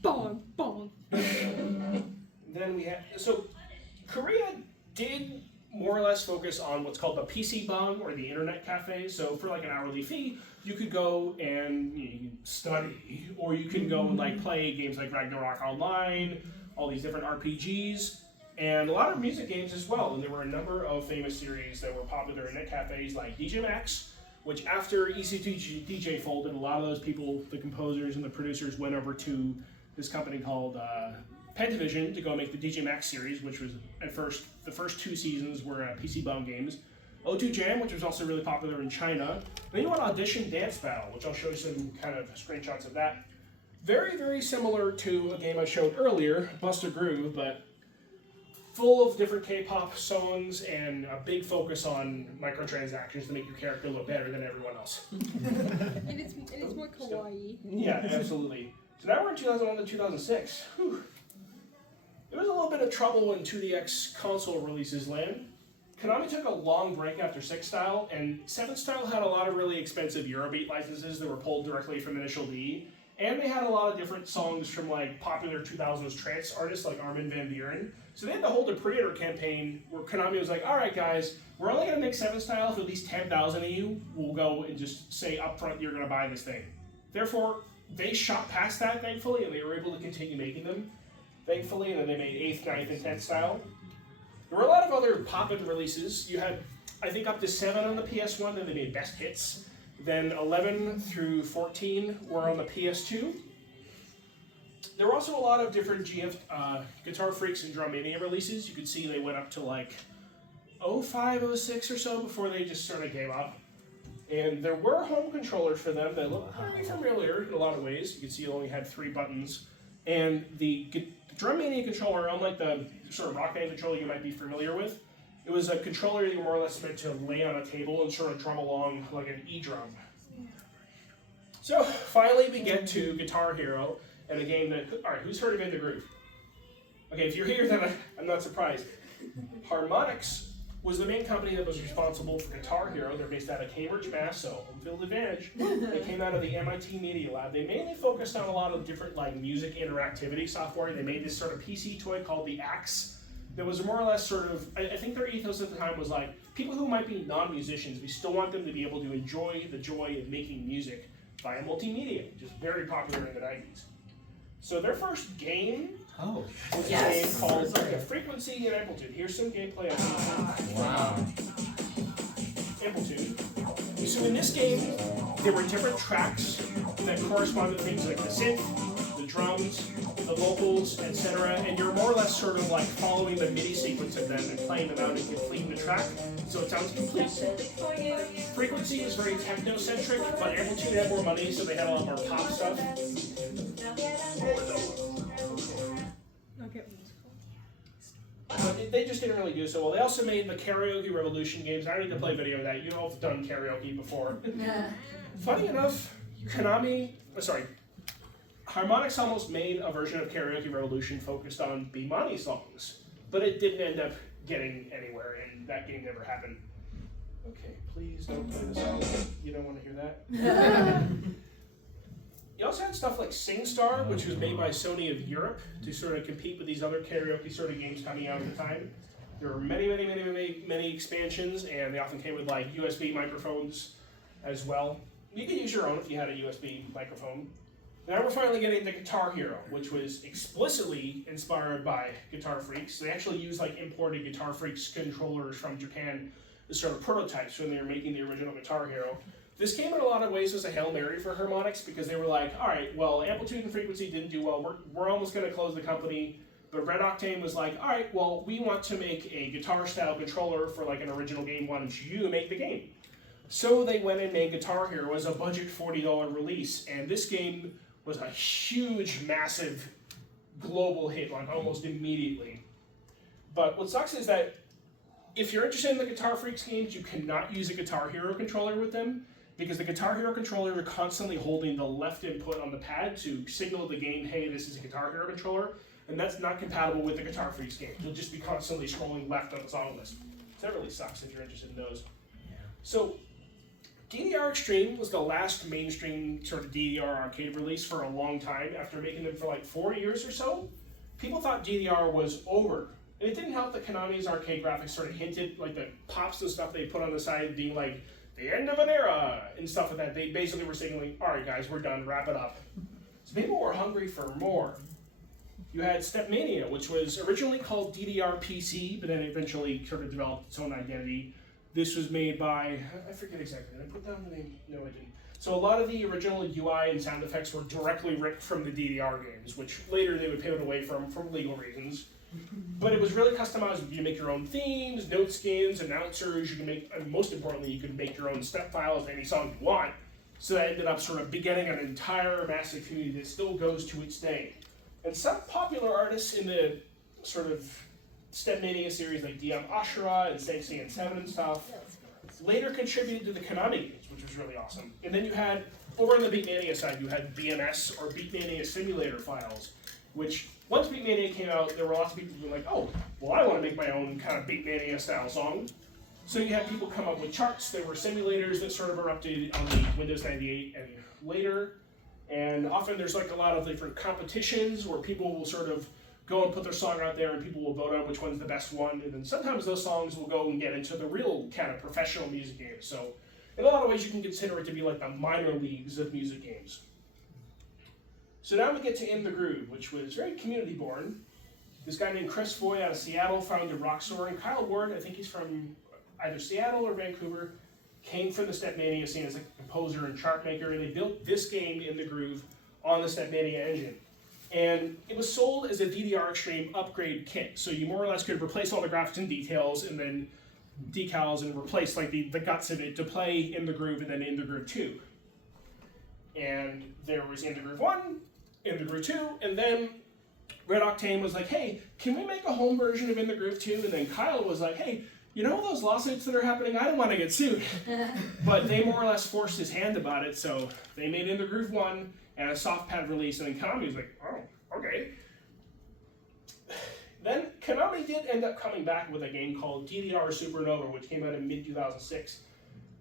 Bong, bong. Then we had, so Korea did more or less focus on what's called the PC bong, or the internet cafe. So for like an hourly fee, you could go and you can study, or you can go and like play games like Ragnarok Online, all these different RPGs, and a lot of music games as well. And there were a number of famous series that were popular in net cafes, like DJ Max, which after EC2 DJ folded, a lot of those people, the composers and the producers, went over to this company called Pentavision to go make the DJ Max series, which was at first, the first 2 seasons were PC Bum games. O2 Jam, which was also really popular in China. Then you want Audition Dance Battle, which I'll show you some kind of screenshots of that. Very, very similar to a game I showed earlier, Buster Groove, but full of different K-pop songs and a big focus on microtransactions to make your character look better than everyone else. And it's more kawaii. Yeah, absolutely. So now we're in 2001 to 2006. Whew. There was a little bit of trouble when 2DX console releases land. Konami took a long break after 6 Style, and 7 Style had a lot of really expensive Eurobeat licenses that were pulled directly from Initial D, and they had a lot of different songs from like popular 2000s trance artists like Armin van Buuren. So they had to hold a pre-order campaign where Konami was like, all right guys, we're only going to make 7 Style if at least 10,000 of you will go and just say up front you're going to buy this thing. Therefore, they shot past that, thankfully, and they were able to continue making them, thankfully, and then they made 8th, 9th, and 10th Style. There were a lot of other pop-in releases. You had, I think, up to 7 on the PS1, then they made Best Hits. Then 11 through 14 were on the PS2. There were also a lot of different Guitar Freaks and Drum Mania releases. You could see they went up to like 05, 06 or so before they just sort of gave up. And there were home controllers for them that looked very familiar in a lot of ways. You can see it only had 3 buttons. And the Drum Mania controller, unlike the sort of Rock Band controller you might be familiar with, it was a controller you more or less meant to lay on a table and sort of drum along like an E-drum. So finally we get to Guitar Hero, and a game that, alright, who's heard of In the Groove? Okay, if you're here, then I'm not surprised. Harmonix was the main company that was responsible for Guitar Hero. They're based out of Cambridge, Mass, so home field advantage. They came out of the MIT Media Lab. They mainly focused on a lot of different like music interactivity software. They made this sort of PC toy called the Axe that was more or less sort of, I think their ethos at the time was like, people who might be non-musicians, we still want them to be able to enjoy the joy of making music via multimedia, which is very popular in the 90s. So their first game was a game called Frequency and Amplitude. Here's some gameplay of Wow. Amplitude. So in this game, there were different tracks that corresponded to things like the synth, the drums, the vocals, etc. And you're more or less sort of like following the MIDI sequence of them and playing them out and completing the track, so it sounds complete. Frequency is very techno-centric, but Amplitude had more money, so they had a lot more pop stuff. Okay. But they just didn't really do so well. They also made the Karaoke Revolution games. I don't need to play video of that. You've all done karaoke before. Funny enough, Harmonix almost made a version of Karaoke Revolution focused on Bimani songs, but it didn't end up getting anywhere, and that game never happened. Okay, please don't play the song. You don't want to hear that. You also had stuff like SingStar, which was made by Sony of Europe to sort of compete with these other karaoke sort of games coming out at the time. There were many expansions, and they often came with like USB microphones as well. You could use your own if you had a USB microphone. Now we're finally getting the Guitar Hero, which was explicitly inspired by Guitar Freaks. They actually used like imported Guitar Freaks controllers from Japan as sort of prototypes when they were making the original Guitar Hero. This came in a lot of ways as a Hail Mary for harmonics because they were like, all right, well, amplitude and frequency didn't do well. We're almost going to close the company. But Red Octane was like, all right, well, we want to make a guitar-style controller for like an original game. Why don't you make the game? So they went and made Guitar Hero as a budget $40 release. And this game was a huge, massive global hit, like almost immediately. But what sucks is that if you're interested in the Guitar Freaks games, you cannot use a Guitar Hero controller with them because the Guitar Hero controller are constantly holding the left input on the pad to signal the game, hey, this is a Guitar Hero controller, and that's not compatible with the Guitar Freaks games. You'll just be constantly scrolling left on the song list. So that really sucks if you're interested in those. So DDR Extreme was the last mainstream sort of DDR arcade release for a long time. After making them for like 4 years or so, people thought DDR was over. And it didn't help that Konami's arcade graphics sort of hinted, like the pops and stuff they put on the side being like, the end of an era, and stuff like that. They basically were signaling, all right guys, we're done, wrap it up. So people were hungry for more. You had Stepmania, which was originally called DDR PC, but then eventually sort of developed its own identity. This was made by, I forget exactly, did I put down the name? No, I didn't. So a lot of the original UI and sound effects were directly ripped from the DDR games, which later they would pivot away from for legal reasons. But it was really customized. You make your own themes, note skins, announcers. You can make, and most importantly, you can make your own step files of any song you want. So that ended up sort of beginning an entire massive community that still goes to its day. And some popular artists in the sort of Stepmania series, like DM Ashura and Sensei 7 and stuff, later contributed to the Konami games, which was really awesome. And then you had, over on the Beatmania side, you had BMS or Beatmania Simulator files, which once Beatmania came out, there were lots of people who were like, oh, well, I want to make my own kind of Beatmania style song. So you had people come up with charts. There were simulators that sort of erupted on the Windows 98 and later. And often there's like a lot of different competitions where people will sort of go and put their song out there and people will vote on which one's the best one. And then sometimes those songs will go and get into the real kind of professional music games. So in a lot of ways you can consider it to be like the minor leagues of music games. So now we get to In the Groove, which was very community born. This guy named Chris Foy out of Seattle founded Rockstar, and Kyle Ward, I think he's from either Seattle or Vancouver, came from the Stepmania scene as a composer and chart maker, and they built this game, In the Groove, on the Stepmania engine. And it was sold as a DDR Extreme upgrade kit, so you more or less could replace all the graphics and details and then decals and replace like the guts of it to play In the Groove and then In the Groove 2. And there was In the Groove 1, In the Groove 2, and then Red Octane was like, hey, can we make a home version of In the Groove 2? And then Kyle was like, hey, you know those lawsuits that are happening? I don't want to get sued. But they more or less forced his hand about it, so they made In the Groove 1 and a soft pad release, and then Konami was like, oh, okay. Then Konami did end up coming back with a game called DDR Supernova, which came out in mid-2006. It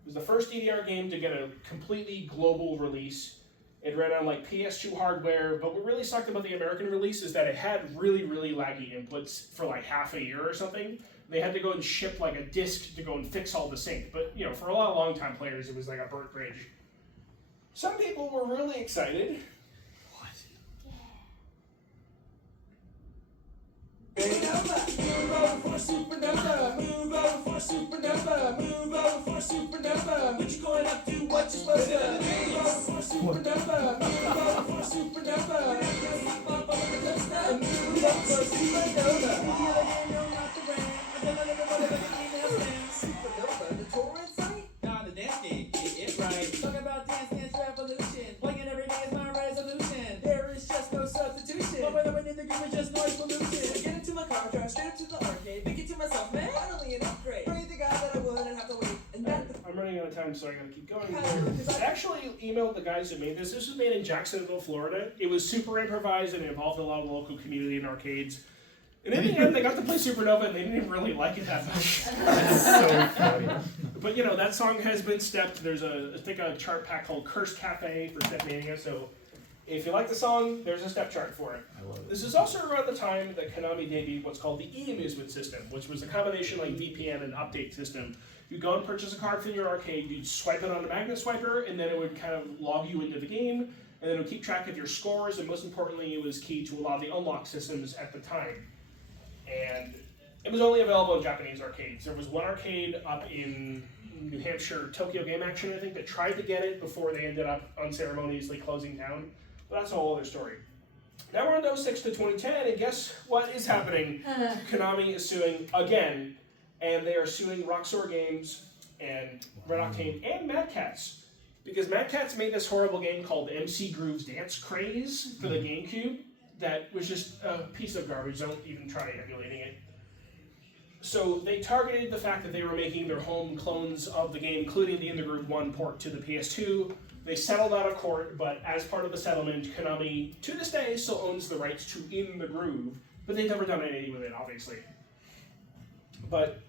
was the first DDR game to get a completely global release. It ran on like PS2 hardware, but what really sucked about the American release is that it had really, really laggy inputs for like half a year or something. They had to go and ship like a disc to go and fix all the sync. But you know, for a lot of long-time players, it was like a burnt bridge. Some people were really excited. Move over for supernova, move over for supernova, move over for supernova. What you going up to? What you supposed to? Move over for supernova, move over for supernova. Move over for supernova. Supernova, the torrent site? Nah, the dance game, get it right. Talk about dance, dance revolution. Playing every day is my resolution. There is just no substitution. But when I went in the group, it's just noise pollution. Get into my car, drive straight up to the arcade, thinking to myself, man, finally an upgrade. Pray to God that I wouldn't have to wait. And that I'm running out of time, so I gotta keep going. I actually emailed the guys who made this. This was made in Jacksonville, Florida. It was super improvised and it involved a lot of the local community and arcades. And in the end, they got to play Supernova and they didn't even really like it that much. That's so funny. But you know, that song has been stepped. There's I think a chart pack called Cursed Cafe for Stepmania, so if you like the song, there's a step chart for it. I love it. This is also around the time that Konami debuted what's called the e-amusement system, which was a combination like VPN and update system. You'd go and purchase a card from your arcade, you'd swipe it on a magnet swiper, and then it would kind of log you into the game, and then it would keep track of your scores, and most importantly, it was key to a lot of the unlock systems at the time. And it was only available in Japanese arcades. There was one arcade up in New Hampshire Tokyo Game Action, I think, that tried to get it before they ended up unceremoniously closing down. But that's a whole other story. Now we're on 06 to 2010, and guess what is happening? Konami is suing again, and they are suing Roxor Games and Red Octane and Mad Catz. Because Mad Catz made this horrible game called MC Groove's Dance Craze for the GameCube that was just a piece of garbage. Don't even try emulating it. So they targeted the fact that they were making their home clones of the game, including the In the Groove 1 port to the PS2. They settled out of court, but as part of the settlement, Konami, to this day, still owns the rights to In the Groove, but they've never done anything with it, obviously. But,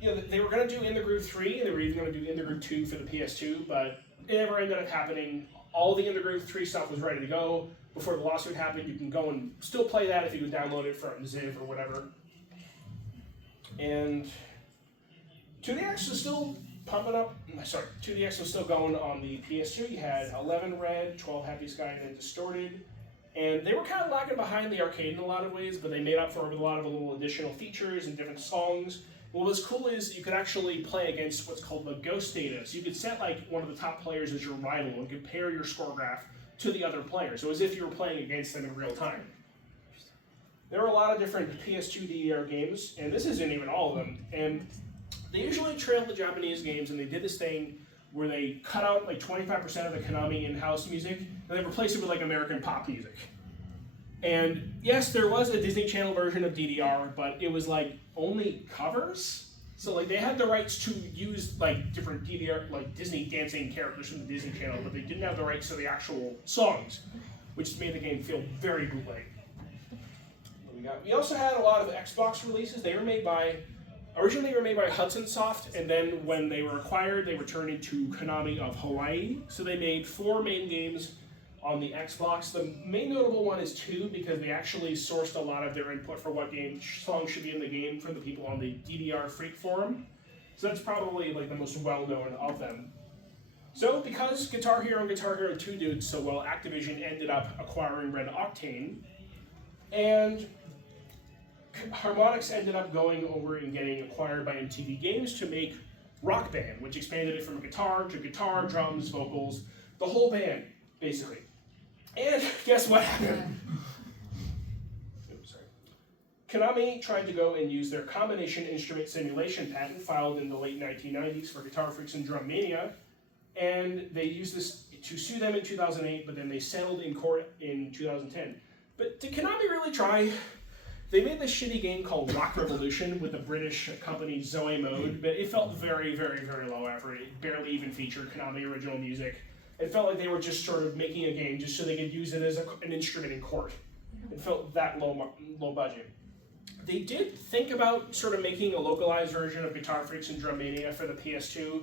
you know, they were going to do In the Groove 3, and they were even going to do In the Groove 2 for the PS2, but it never ended up happening. All the In the Groove 3 stuff was ready to go. Before the lawsuit happened, you can go and still play that if you would download it from Ziv or whatever. And 2DX was still pumping up. Sorry, 2DX was still going on the PS2. You had 11 Red, 12 Happy Sky, and then Distorted. And they were kind of lagging behind the arcade in a lot of ways, but they made up for it with a lot of little additional features and different songs. What was cool is you could actually play against what's called the ghost data. So you could set like one of the top players as your rival and compare your score graph to the other player. So as if you were playing against them in real time. There were a lot of different PS2 DDR games, and this isn't even all of them. And they usually trailed the Japanese games, and they did this thing where they cut out like 25% of the Konami in-house music, and they replaced it with like American pop music. And yes, there was a Disney Channel version of DDR, but it was like only covers. So like they had the rights to use like different DDR, like Disney dancing characters from the Disney Channel, but they didn't have the rights to the actual songs, which made the game feel very bootleg. We also had a lot of Xbox releases. They were made by, originally they were made by Hudson Soft, and then when they were acquired, they were turned into Konami of Hawaii. So they made 4 main games on the Xbox. The main notable one is 2 because they actually sourced a lot of their input for what game songs should be in the game from the people on the DDR Freak forum. So that's probably like the most well-known of them. So because Guitar Hero and Guitar Hero 2 did so well, Activision ended up acquiring Red Octane, and Harmonix ended up going over and getting acquired by MTV Games to make Rock Band, which expanded it from guitar to guitar, drums, vocals, the whole band, basically. And guess what happened? Oops, sorry. Konami tried to go and use their combination instrument simulation patent filed in the late 1990s for Guitar Freaks and Drum Mania, and they used this to sue them in 2008, but then they settled in court in 2010. But did Konami really try? They made this shitty game called Rock Revolution with the British company Zoe Mode, but it felt very, very, very low effort. It barely even featured Konami original music. It felt like they were just sort of making a game just so they could use it as an instrument in court. It felt that low budget. They did think about sort of making a localized version of Guitar Freaks and Drum Mania for the PS2.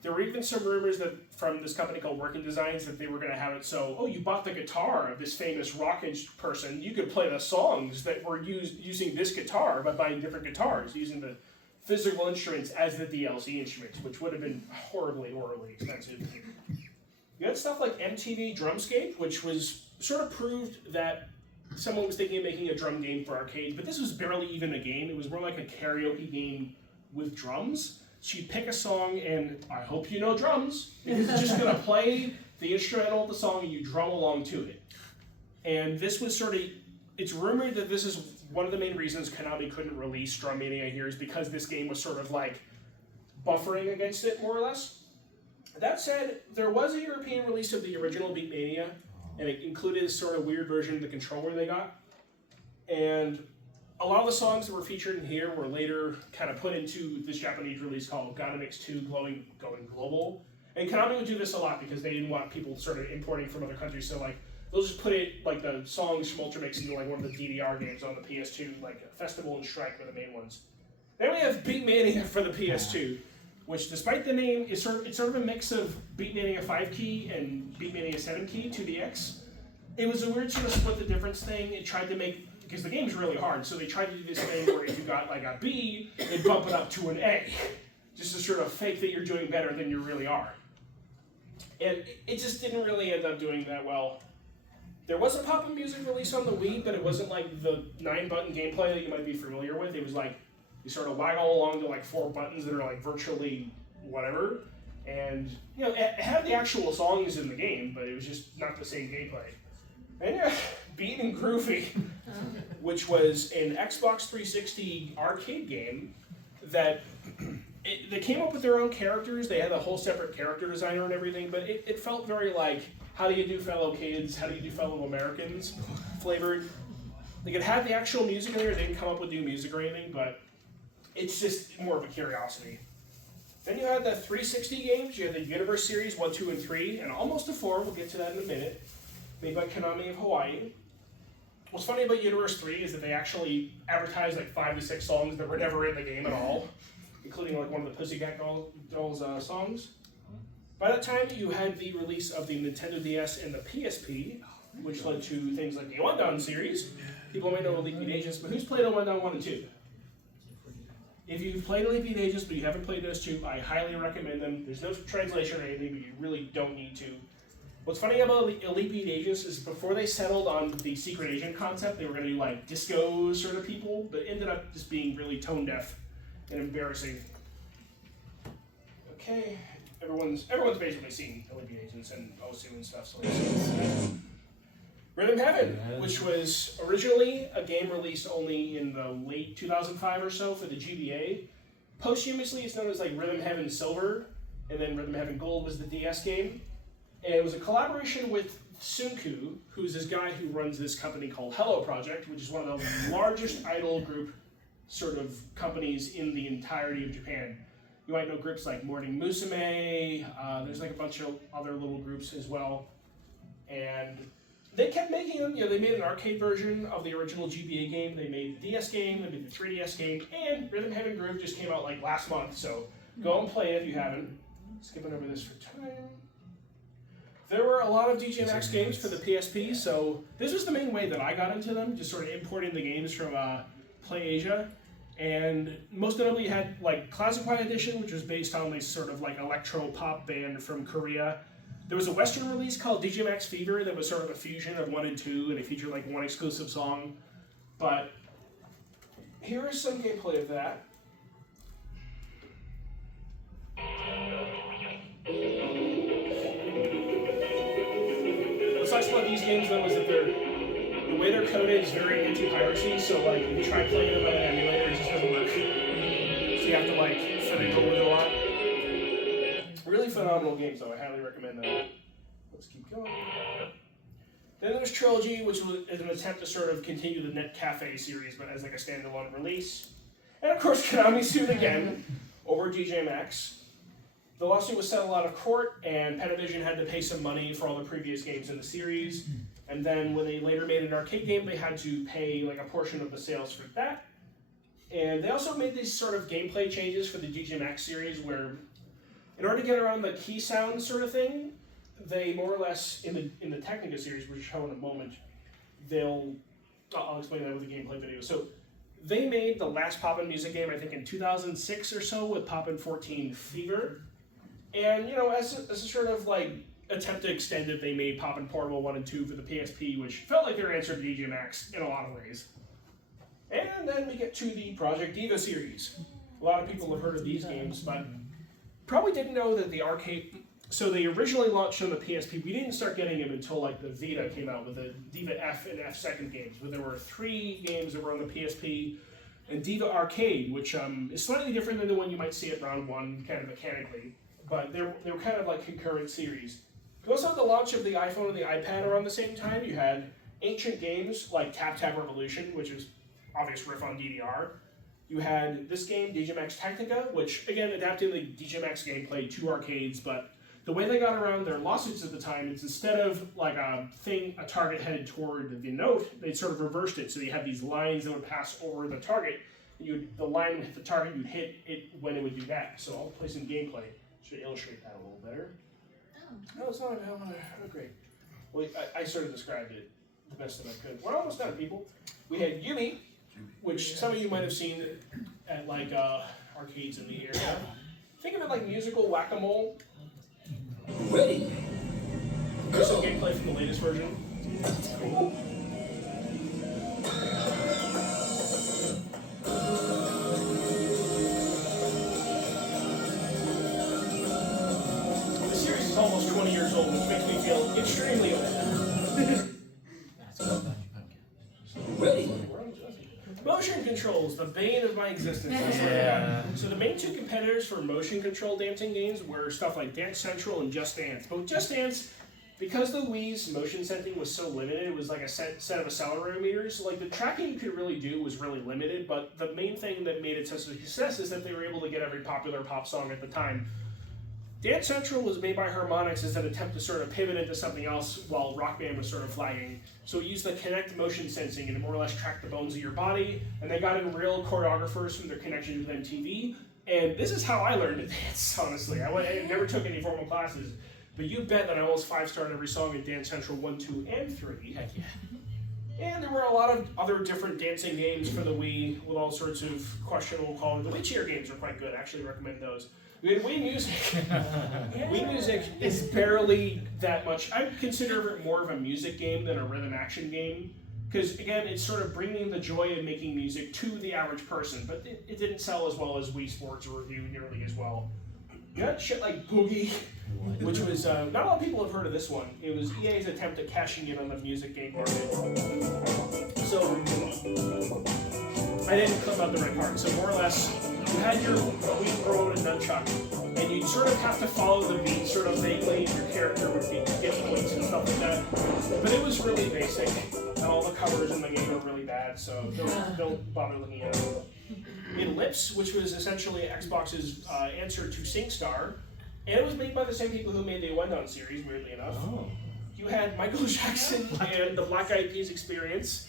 There were even some rumors that from this company called Working Designs that they were going to have it so, oh, you bought the guitar of this famous rockage person, you could play the songs that were using this guitar by buying different guitars, using the physical instruments as the DLC instruments, which would have been horribly, horribly expensive. You had stuff like MTV Drumscape, which was sort of proved that someone was thinking of making a drum game for arcades, but this was barely even a game. It was more like a karaoke game with drums. So you pick a song, and I hope you know drums, because it's just going to play the instrumental of the song, and you drum along to it. And this was sort of, it's rumored that this is one of the main reasons Konami couldn't release Drum Mania here is because this game was sort of like buffering against it, more or less. That said, there was a European release of the original Beat Mania, and it included a sort of weird version of the controller they got. And a lot of the songs that were featured in here were later kind of put into this Japanese release called Gotta Mix 2 Going Global. And Konami would do this a lot because they didn't want people sort of importing from other countries. So like they'll just put it like the songs from Ultra Mix into like one of the DDR games on the PS2, like Festival and Strike were the main ones. Then we have Beat Mania for the PS2, which despite the name is sort of a mix of Beat Mania 5 key and Beat Mania 7 key 2DX. It was a weird sort of split the difference thing. It tried to make, because the game's really hard, so they tried to do this thing where if you got like a B, they'd bump it up to an A, just to sort of fake that you're doing better than you really are. And it just didn't really end up doing that well. There was a pop-up music release on the Wii, but it wasn't like the 9-button gameplay that you might be familiar with. It was like, you sort of waggle along to like 4 buttons that are like virtually whatever. And you know, it had the actual songs in the game, but it was just not the same gameplay. And yeah, Beat and Groovy, which was an Xbox 360 arcade game that they came up with their own characters. They had a whole separate character designer and everything, but it felt very like, how do you do fellow kids? How do you do fellow Americans flavored? Like, it had the actual music in there. They didn't come up with new music or anything, but it's just more of a curiosity. Then you had the 360 games. You had the Universe Series 1, 2, and 3, and almost a 4. We'll get to that in a minute. Made by Konami of Hawaii. What's funny about Universe 3 is that they actually advertised like 5 to 6 songs that were never in the game at all, including like one of the Pussycat Dolls songs. By that time, you had the release of the Nintendo DS and the PSP, which led to things like the One-Down series. People may know Elite Beat Agents, but who's played One-Down 1 and 2? If you've played Elite Beat Agents, but you haven't played those two, I highly recommend them. There's no translation or anything, but you really don't need to. What's funny about Elite Beat Agents is before they settled on the secret agent concept, they were going to be like disco sort of people, but it ended up just being really tone deaf and embarrassing. Okay, everyone's basically seen Elite Beat Agents and OSU and stuff, so Rhythm Heaven, which was originally a game released only in the late 2005 or so for the GBA. Posthumously, it's known as like Rhythm Heaven Silver, and then Rhythm Heaven Gold was the DS game. And it was a collaboration with Sunku, who's this guy who runs this company called Hello Project, which is one of the largest idol group sort of companies in the entirety of Japan. You might know groups like Morning Musume, there's like a bunch of other little groups as well. And they kept making them, they made an arcade version of the original GBA game, they made the DS game, they made the 3DS game, and Rhythm Heaven Groove just came out like last month, so go and play it if you haven't. Skipping over this for time. There were a lot of DJ Max games for the PSP, so this was the main way that I got into them, just sort of importing the games from PlayAsia. And most notably you had like Classic White Edition, which was based on this sort of like electro pop band from Korea. There was a Western release called DJ Max Fever that was sort of a fusion of 1 and 2, and it featured like one exclusive song. But here is some gameplay of that. What's nice about these games though is that the way they're coded is very anti-piracy, so like if you try playing them on an emulator, it just doesn't work. So you have to like fiddle with it a lot. Really phenomenal games though, I highly recommend them. Let's keep going. Then there's Trilogy, which is an attempt to sort of continue the Net Cafe series, but as like a standalone release. And of course Konami sued again over DJ Max. The lawsuit was settled out of court, and Panavision had to pay some money for all the previous games in the series. And then when they later made an arcade game, they had to pay like a portion of the sales for that. And they also made these sort of gameplay changes for the DJ Max series where, in order to get around the key sound sort of thing, they more or less, in the Technica series, which I'll show in a moment, I'll explain that with a gameplay video. So they made the last Poppin' music game, I think in 2006 or so, with Poppin' 14 Fever. And, as a sort of like attempt to extend it, they made Poppin' Portable 1 and 2 for the PSP, which felt like their answer to DJ Max in a lot of ways. And then we get to the Project Diva series. A lot of people have heard of these games, but probably didn't know that the arcade... So they originally launched on the PSP. We didn't start getting them until like the Vita came out with the Diva F and F Second games, where there were 3 games that were on the PSP, and Diva Arcade, which is slightly different than the one you might see at Round 1, kind of mechanically. But they were kind of like concurrent series. You also had the launch of the iPhone and the iPad around the same time. You had ancient games like Tap Tap Revolution, which is obvious riff on DDR. You had this game, DJ Max Tactica, which again adapted the DJ Max gameplay to arcades, but the way they got around their lawsuits at the time is instead of like a target headed toward the note, they sort of reversed it. So you had these lines that would pass over the target, and the line would hit the target, you'd hit it when it would do that. So I'll play some gameplay to illustrate that a little better. No, it's not great. Well, I sort of described it the best that I could. We're almost done, people. We had Yumi, which some of you might have seen at like arcades in the area. Think of it like musical whack-a-mole. Ready. Here's some gameplay from the latest version. years old, which makes me feel extremely old. That's what I'm Ready? Motion controls, the bane of my existence. I swear to God. So the main two competitors for motion control dancing games were stuff like Dance Central and Just Dance. But with Just Dance, because the Wii's motion sensing was so limited, it was like a set of accelerometers, so like the tracking you could really do was really limited, but the main thing that made it such a success is that they were able to get every popular pop song at the time. Dance Central was made by Harmonix as an attempt to sort of pivot into something else while Rock Band was sort of flagging. So it used the Kinect motion sensing and it more or less tracked the bones of your body, and they got in real choreographers from their connection with MTV, and this is how I learned to dance, honestly. I never took any formal classes, but you bet that I almost 5-starred every song in Dance Central 1, 2, and 3. Heck yeah. And there were a lot of other different dancing games for the Wii with all sorts of questionable quality. The Wii Cheer games are quite good. I actually recommend those. We had Wii Music. Wii Music is barely that much. I consider it more of a music game than a rhythm action game. Because, again, it's sort of bringing the joy of making music to the average person. But it didn't sell as well as Wii Sports Review nearly as well. You got shit like Boogie, which was, not a lot of people have heard of this one. It was EA's attempt at cashing in on the music game market. So, I didn't clip out the right part. So more or less, you had your Wii Remote and Nunchuck, and you'd sort of have to follow the beat sort of vaguely, and your character would get points and stuff like that. But it was really basic, and all the covers in the game were really bad, so don't bother looking at it. In Lips, which was essentially Xbox's answer to SingStar, and it was made by the same people who made the Wendon series, weirdly enough. Oh. You had Michael Jackson and the Black Eyed Peas Experience,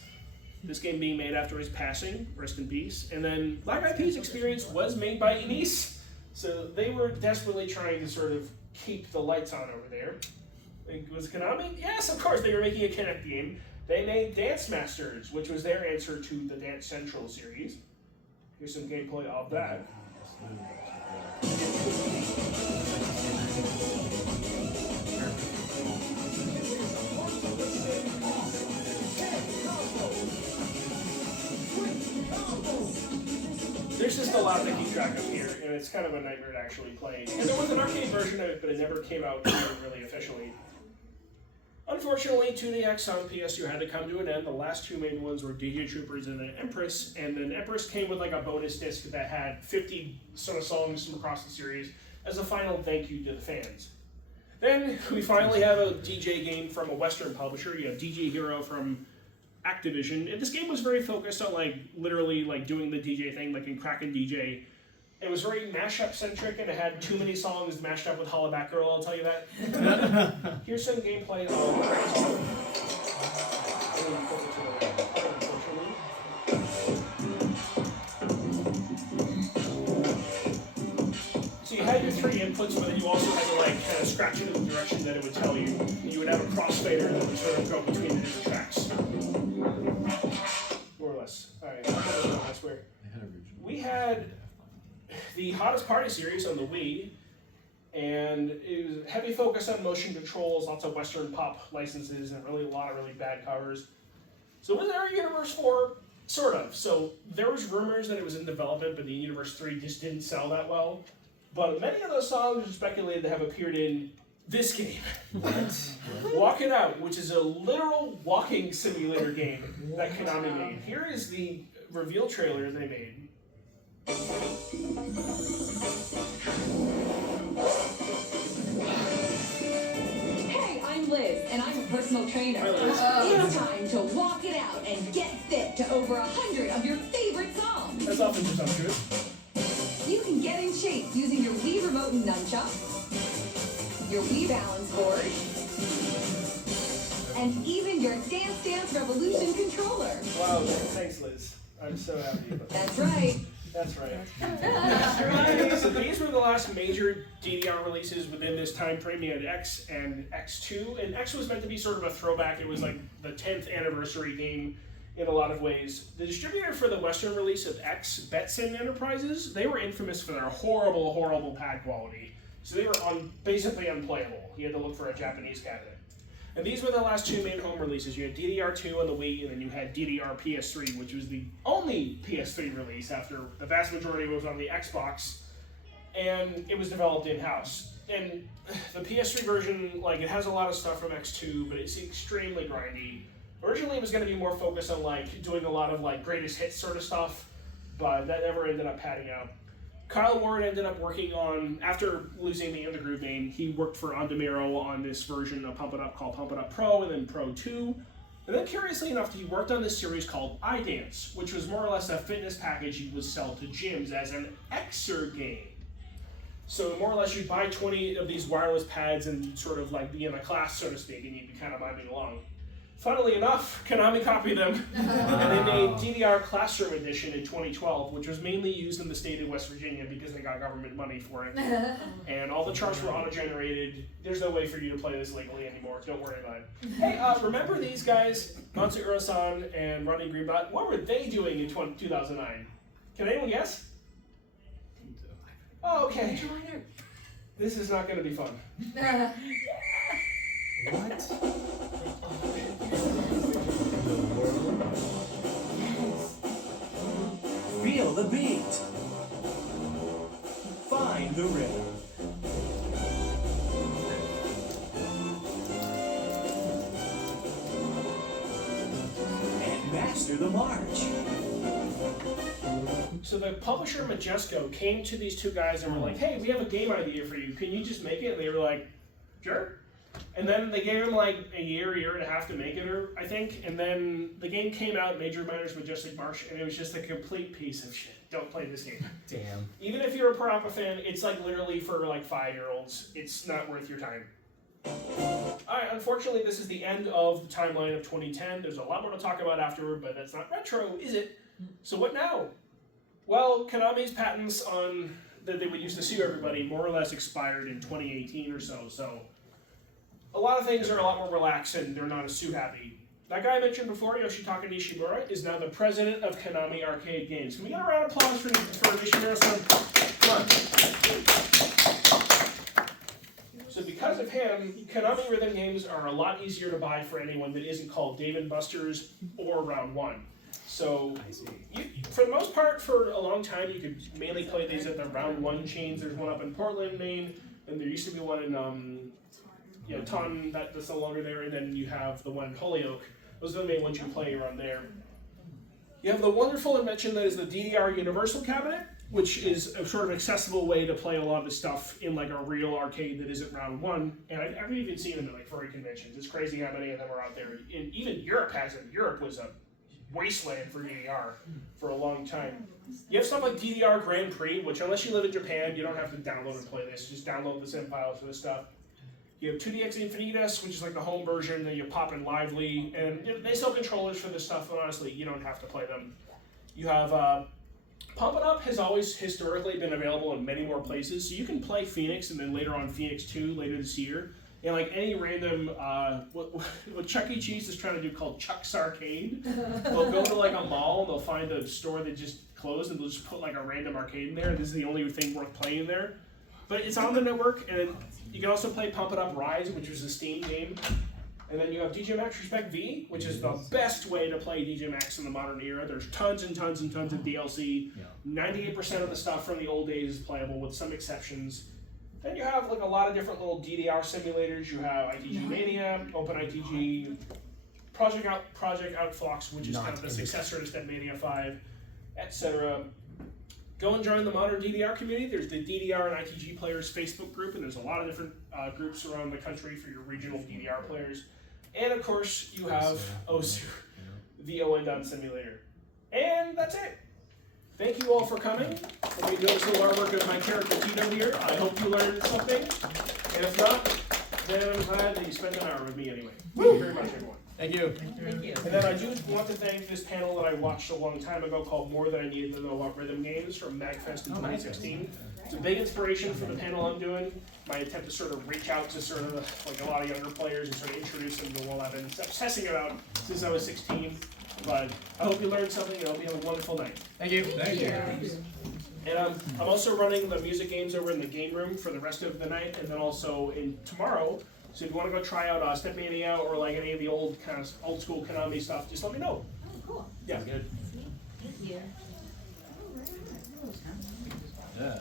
this game being made after his passing, rest in peace. And then Black Eyed Peas Experience was made by Enise, so they were desperately trying to sort of keep the lights on over there. Was Konami? Yes, of course, they were making a Kinect game. They made Dance Masters, which was their answer to the Dance Central series. Here's some gameplay of that. There's just a lot to keep track of here, and it's kind of a nightmare to actually play. And there was an arcade version of it, but it never came out really officially. Unfortunately, 2DX on PS2 had to come to an end. The last two main ones were DJ Troopers and then Empress, and then Empress came with like a bonus disc that had 50 sort of songs from across the series as a final thank you to the fans. Then we finally have a DJ game from a Western publisher. You have DJ Hero from Activision, and this game was very focused on like literally like doing the DJ thing, like in Kraken DJ. It was very mashup centric, and it had too many songs mashed up with Hollaback Girl. I'll tell you that. Here's some gameplay So you had your three inputs, but then you also had to like kind of scratch it in the direction that it would tell you. You would have a crossfader that would sort of go between the different tracks. More or less. Alright, I swear. We had the Hottest Party series on the Wii, and it was heavy focus on motion controls, lots of Western pop licenses, and really a lot of really bad covers. So it was Area Universe 4, sort of. So there was rumors that it was in development, but the Universe 3 just didn't sell that well. But many of those songs are speculated to have appeared in this game. Walk It Out, which is a literal walking simulator game that Konami made. Here is the reveal trailer they made. Hey, I'm Liz, and I'm a personal trainer. It's time to walk it out and get fit to over 100 of your favorite songs. That's often presumptuous. You can get in shape using your Wii Remote and Nunchuck, your Wii Balance Board, and even your Dance Dance Revolution controller. Wow, thanks, Liz. I'm so happy about that. That's right. That's right. So these were the last major DDR releases within this time frame. You had X and X2, and X was meant to be sort of a throwback. It was like the 10th anniversary game in a lot of ways. The distributor for the Western release of X, Betson Enterprises, they were infamous for their horrible, horrible pad quality. So they were basically unplayable. You had to look for a Japanese cabinet. And these were the last two main home releases. You had DDR2 on the Wii, and then you had DDR PS3, which was the only PS3 release after the vast majority was on the Xbox, and it was developed in-house. And the PS3 version, like, it has a lot of stuff from X2, but it's extremely grindy. Originally, it was going to be more focused on, like, doing a lot of, like, greatest hits sort of stuff, but that never ended up panning out. Kyle Ward ended up working on, after losing the In the Groove name, he worked for Ondamiro on this version of Pump It Up called Pump It Up Pro, and then Pro 2. And then, curiously enough, he worked on this series called iDance, which was more or less a fitness package you would sell to gyms as an exergame. So more or less, you'd buy 20 of these wireless pads and you'd sort of like be in a class, so to speak, and you'd be kind of miming along. Funnily enough, Konami copied them, and they made DDR Classroom Edition in 2012, which was mainly used in the state of West Virginia because they got government money for it. And all the charts were auto-generated. There's no way for you to play this legally anymore. Don't worry about it. Hey, remember these guys, Matsuri-san and Rodney Greenblatt? What were they doing in 2009? Can anyone guess? Oh, okay. This is not going to be fun. What? Feel the beat. Find the rhythm. And master the march. So the publisher Majesco came to these two guys and were like, hey, we have a game idea for you. Can you just make it? And they were like, sure. And then they gave him like a year and a half to make it, or I think. And then the game came out, Major Minors Majestic March, and it was just a complete piece of shit. Don't play this game. Damn. Even if you're a Parappa fan, it's like literally for like 5-year-olds. It's not worth your time. Alright, unfortunately, this is the end of the timeline of 2010. There's a lot more to talk about afterward, but that's not retro, is it? So what now? Well, Konami's patents on that they would use to sue everybody more or less expired in 2018 or so. So a lot of things are a lot more relaxed and they're not as sue happy. That guy I mentioned before, Yoshitaka Nishimura, is now the president of Konami Arcade Games. Can we get a round of applause for Nishimura-san? Come on. So because of him, Konami rhythm games are a lot easier to buy for anyone that isn't called Dave & Buster's or Round 1. So, for the most part, for a long time, you could mainly play these at the Round 1 chains. There's one up in Portland, Maine, and there used to be one in Taunton, that's no longer there, and then you have the one in Holyoke. Those are the main ones you play around there. You have the wonderful invention that is the DDR Universal Cabinet, which is a sort of accessible way to play a lot of the stuff in like a real arcade that isn't Round 1. And I've even seen them at like furry conventions. It's crazy how many of them are out there. And even Europe has it. Europe was a wasteland for DDR for a long time. You have stuff like DDR Grand Prix, which unless you live in Japan, you don't have to download and play this. Just download the sim files for this stuff. You have 2DX Infinitas, which is like the home version, then you pop in Lively, and they sell controllers for this stuff, but honestly, you don't have to play them. You have Pump It Up has always historically been available in many more places, so you can play Phoenix and then later on Phoenix 2 later this year. And like any random, what Chuck E. Cheese is trying to do called Chuck's Arcade, they'll go to like a mall and they'll find a store that just closed and they'll just put like a random arcade in there, and this is the only thing worth playing there. But it's on the network, and you can also play Pump It Up Rise, which was a Steam game. And then you have DJ Max Respect V, which is the best way to play DJ Max in the modern era. There's tons and tons and tons of DLC. 98% of the stuff from the old days is playable, with some exceptions. Then you have like a lot of different little DDR simulators. You have ITG Mania, OpenITG, Project Outflux, which is kind of the successor to Step Mania 5, etc. Go and join the modern DDR community. There's the DDR and ITG Players Facebook group, and there's a lot of different groups around the country for your regional DDR players. And of course, you have OSU, the ON Simulator. And that's it. Thank you all for coming. Let me notice the artwork of my character Tito here. I hope you learned something. And if not, then I'm glad that you spent an hour with me anyway. Thank you very much, everyone. Thank you. And then I do want to thank this panel that I watched a long time ago called More Than I Needed to Know About Rhythm Games from MagFest in 2016. It's a big inspiration for the panel I'm doing. My attempt to sort of reach out to sort of like a lot of younger players and sort of introduce them to what I've been obsessing about since I was 16. But I hope you learned something, and I hope you have a wonderful night. Thank you. Thank you. And I'm also running the music games over in the game room for the rest of the night, and then also in tomorrow. So if you want to go try out Stepmania or like any of the old kind of old school Konami stuff, just let me know. Oh, cool. Yeah. Good. Thank you. Yeah.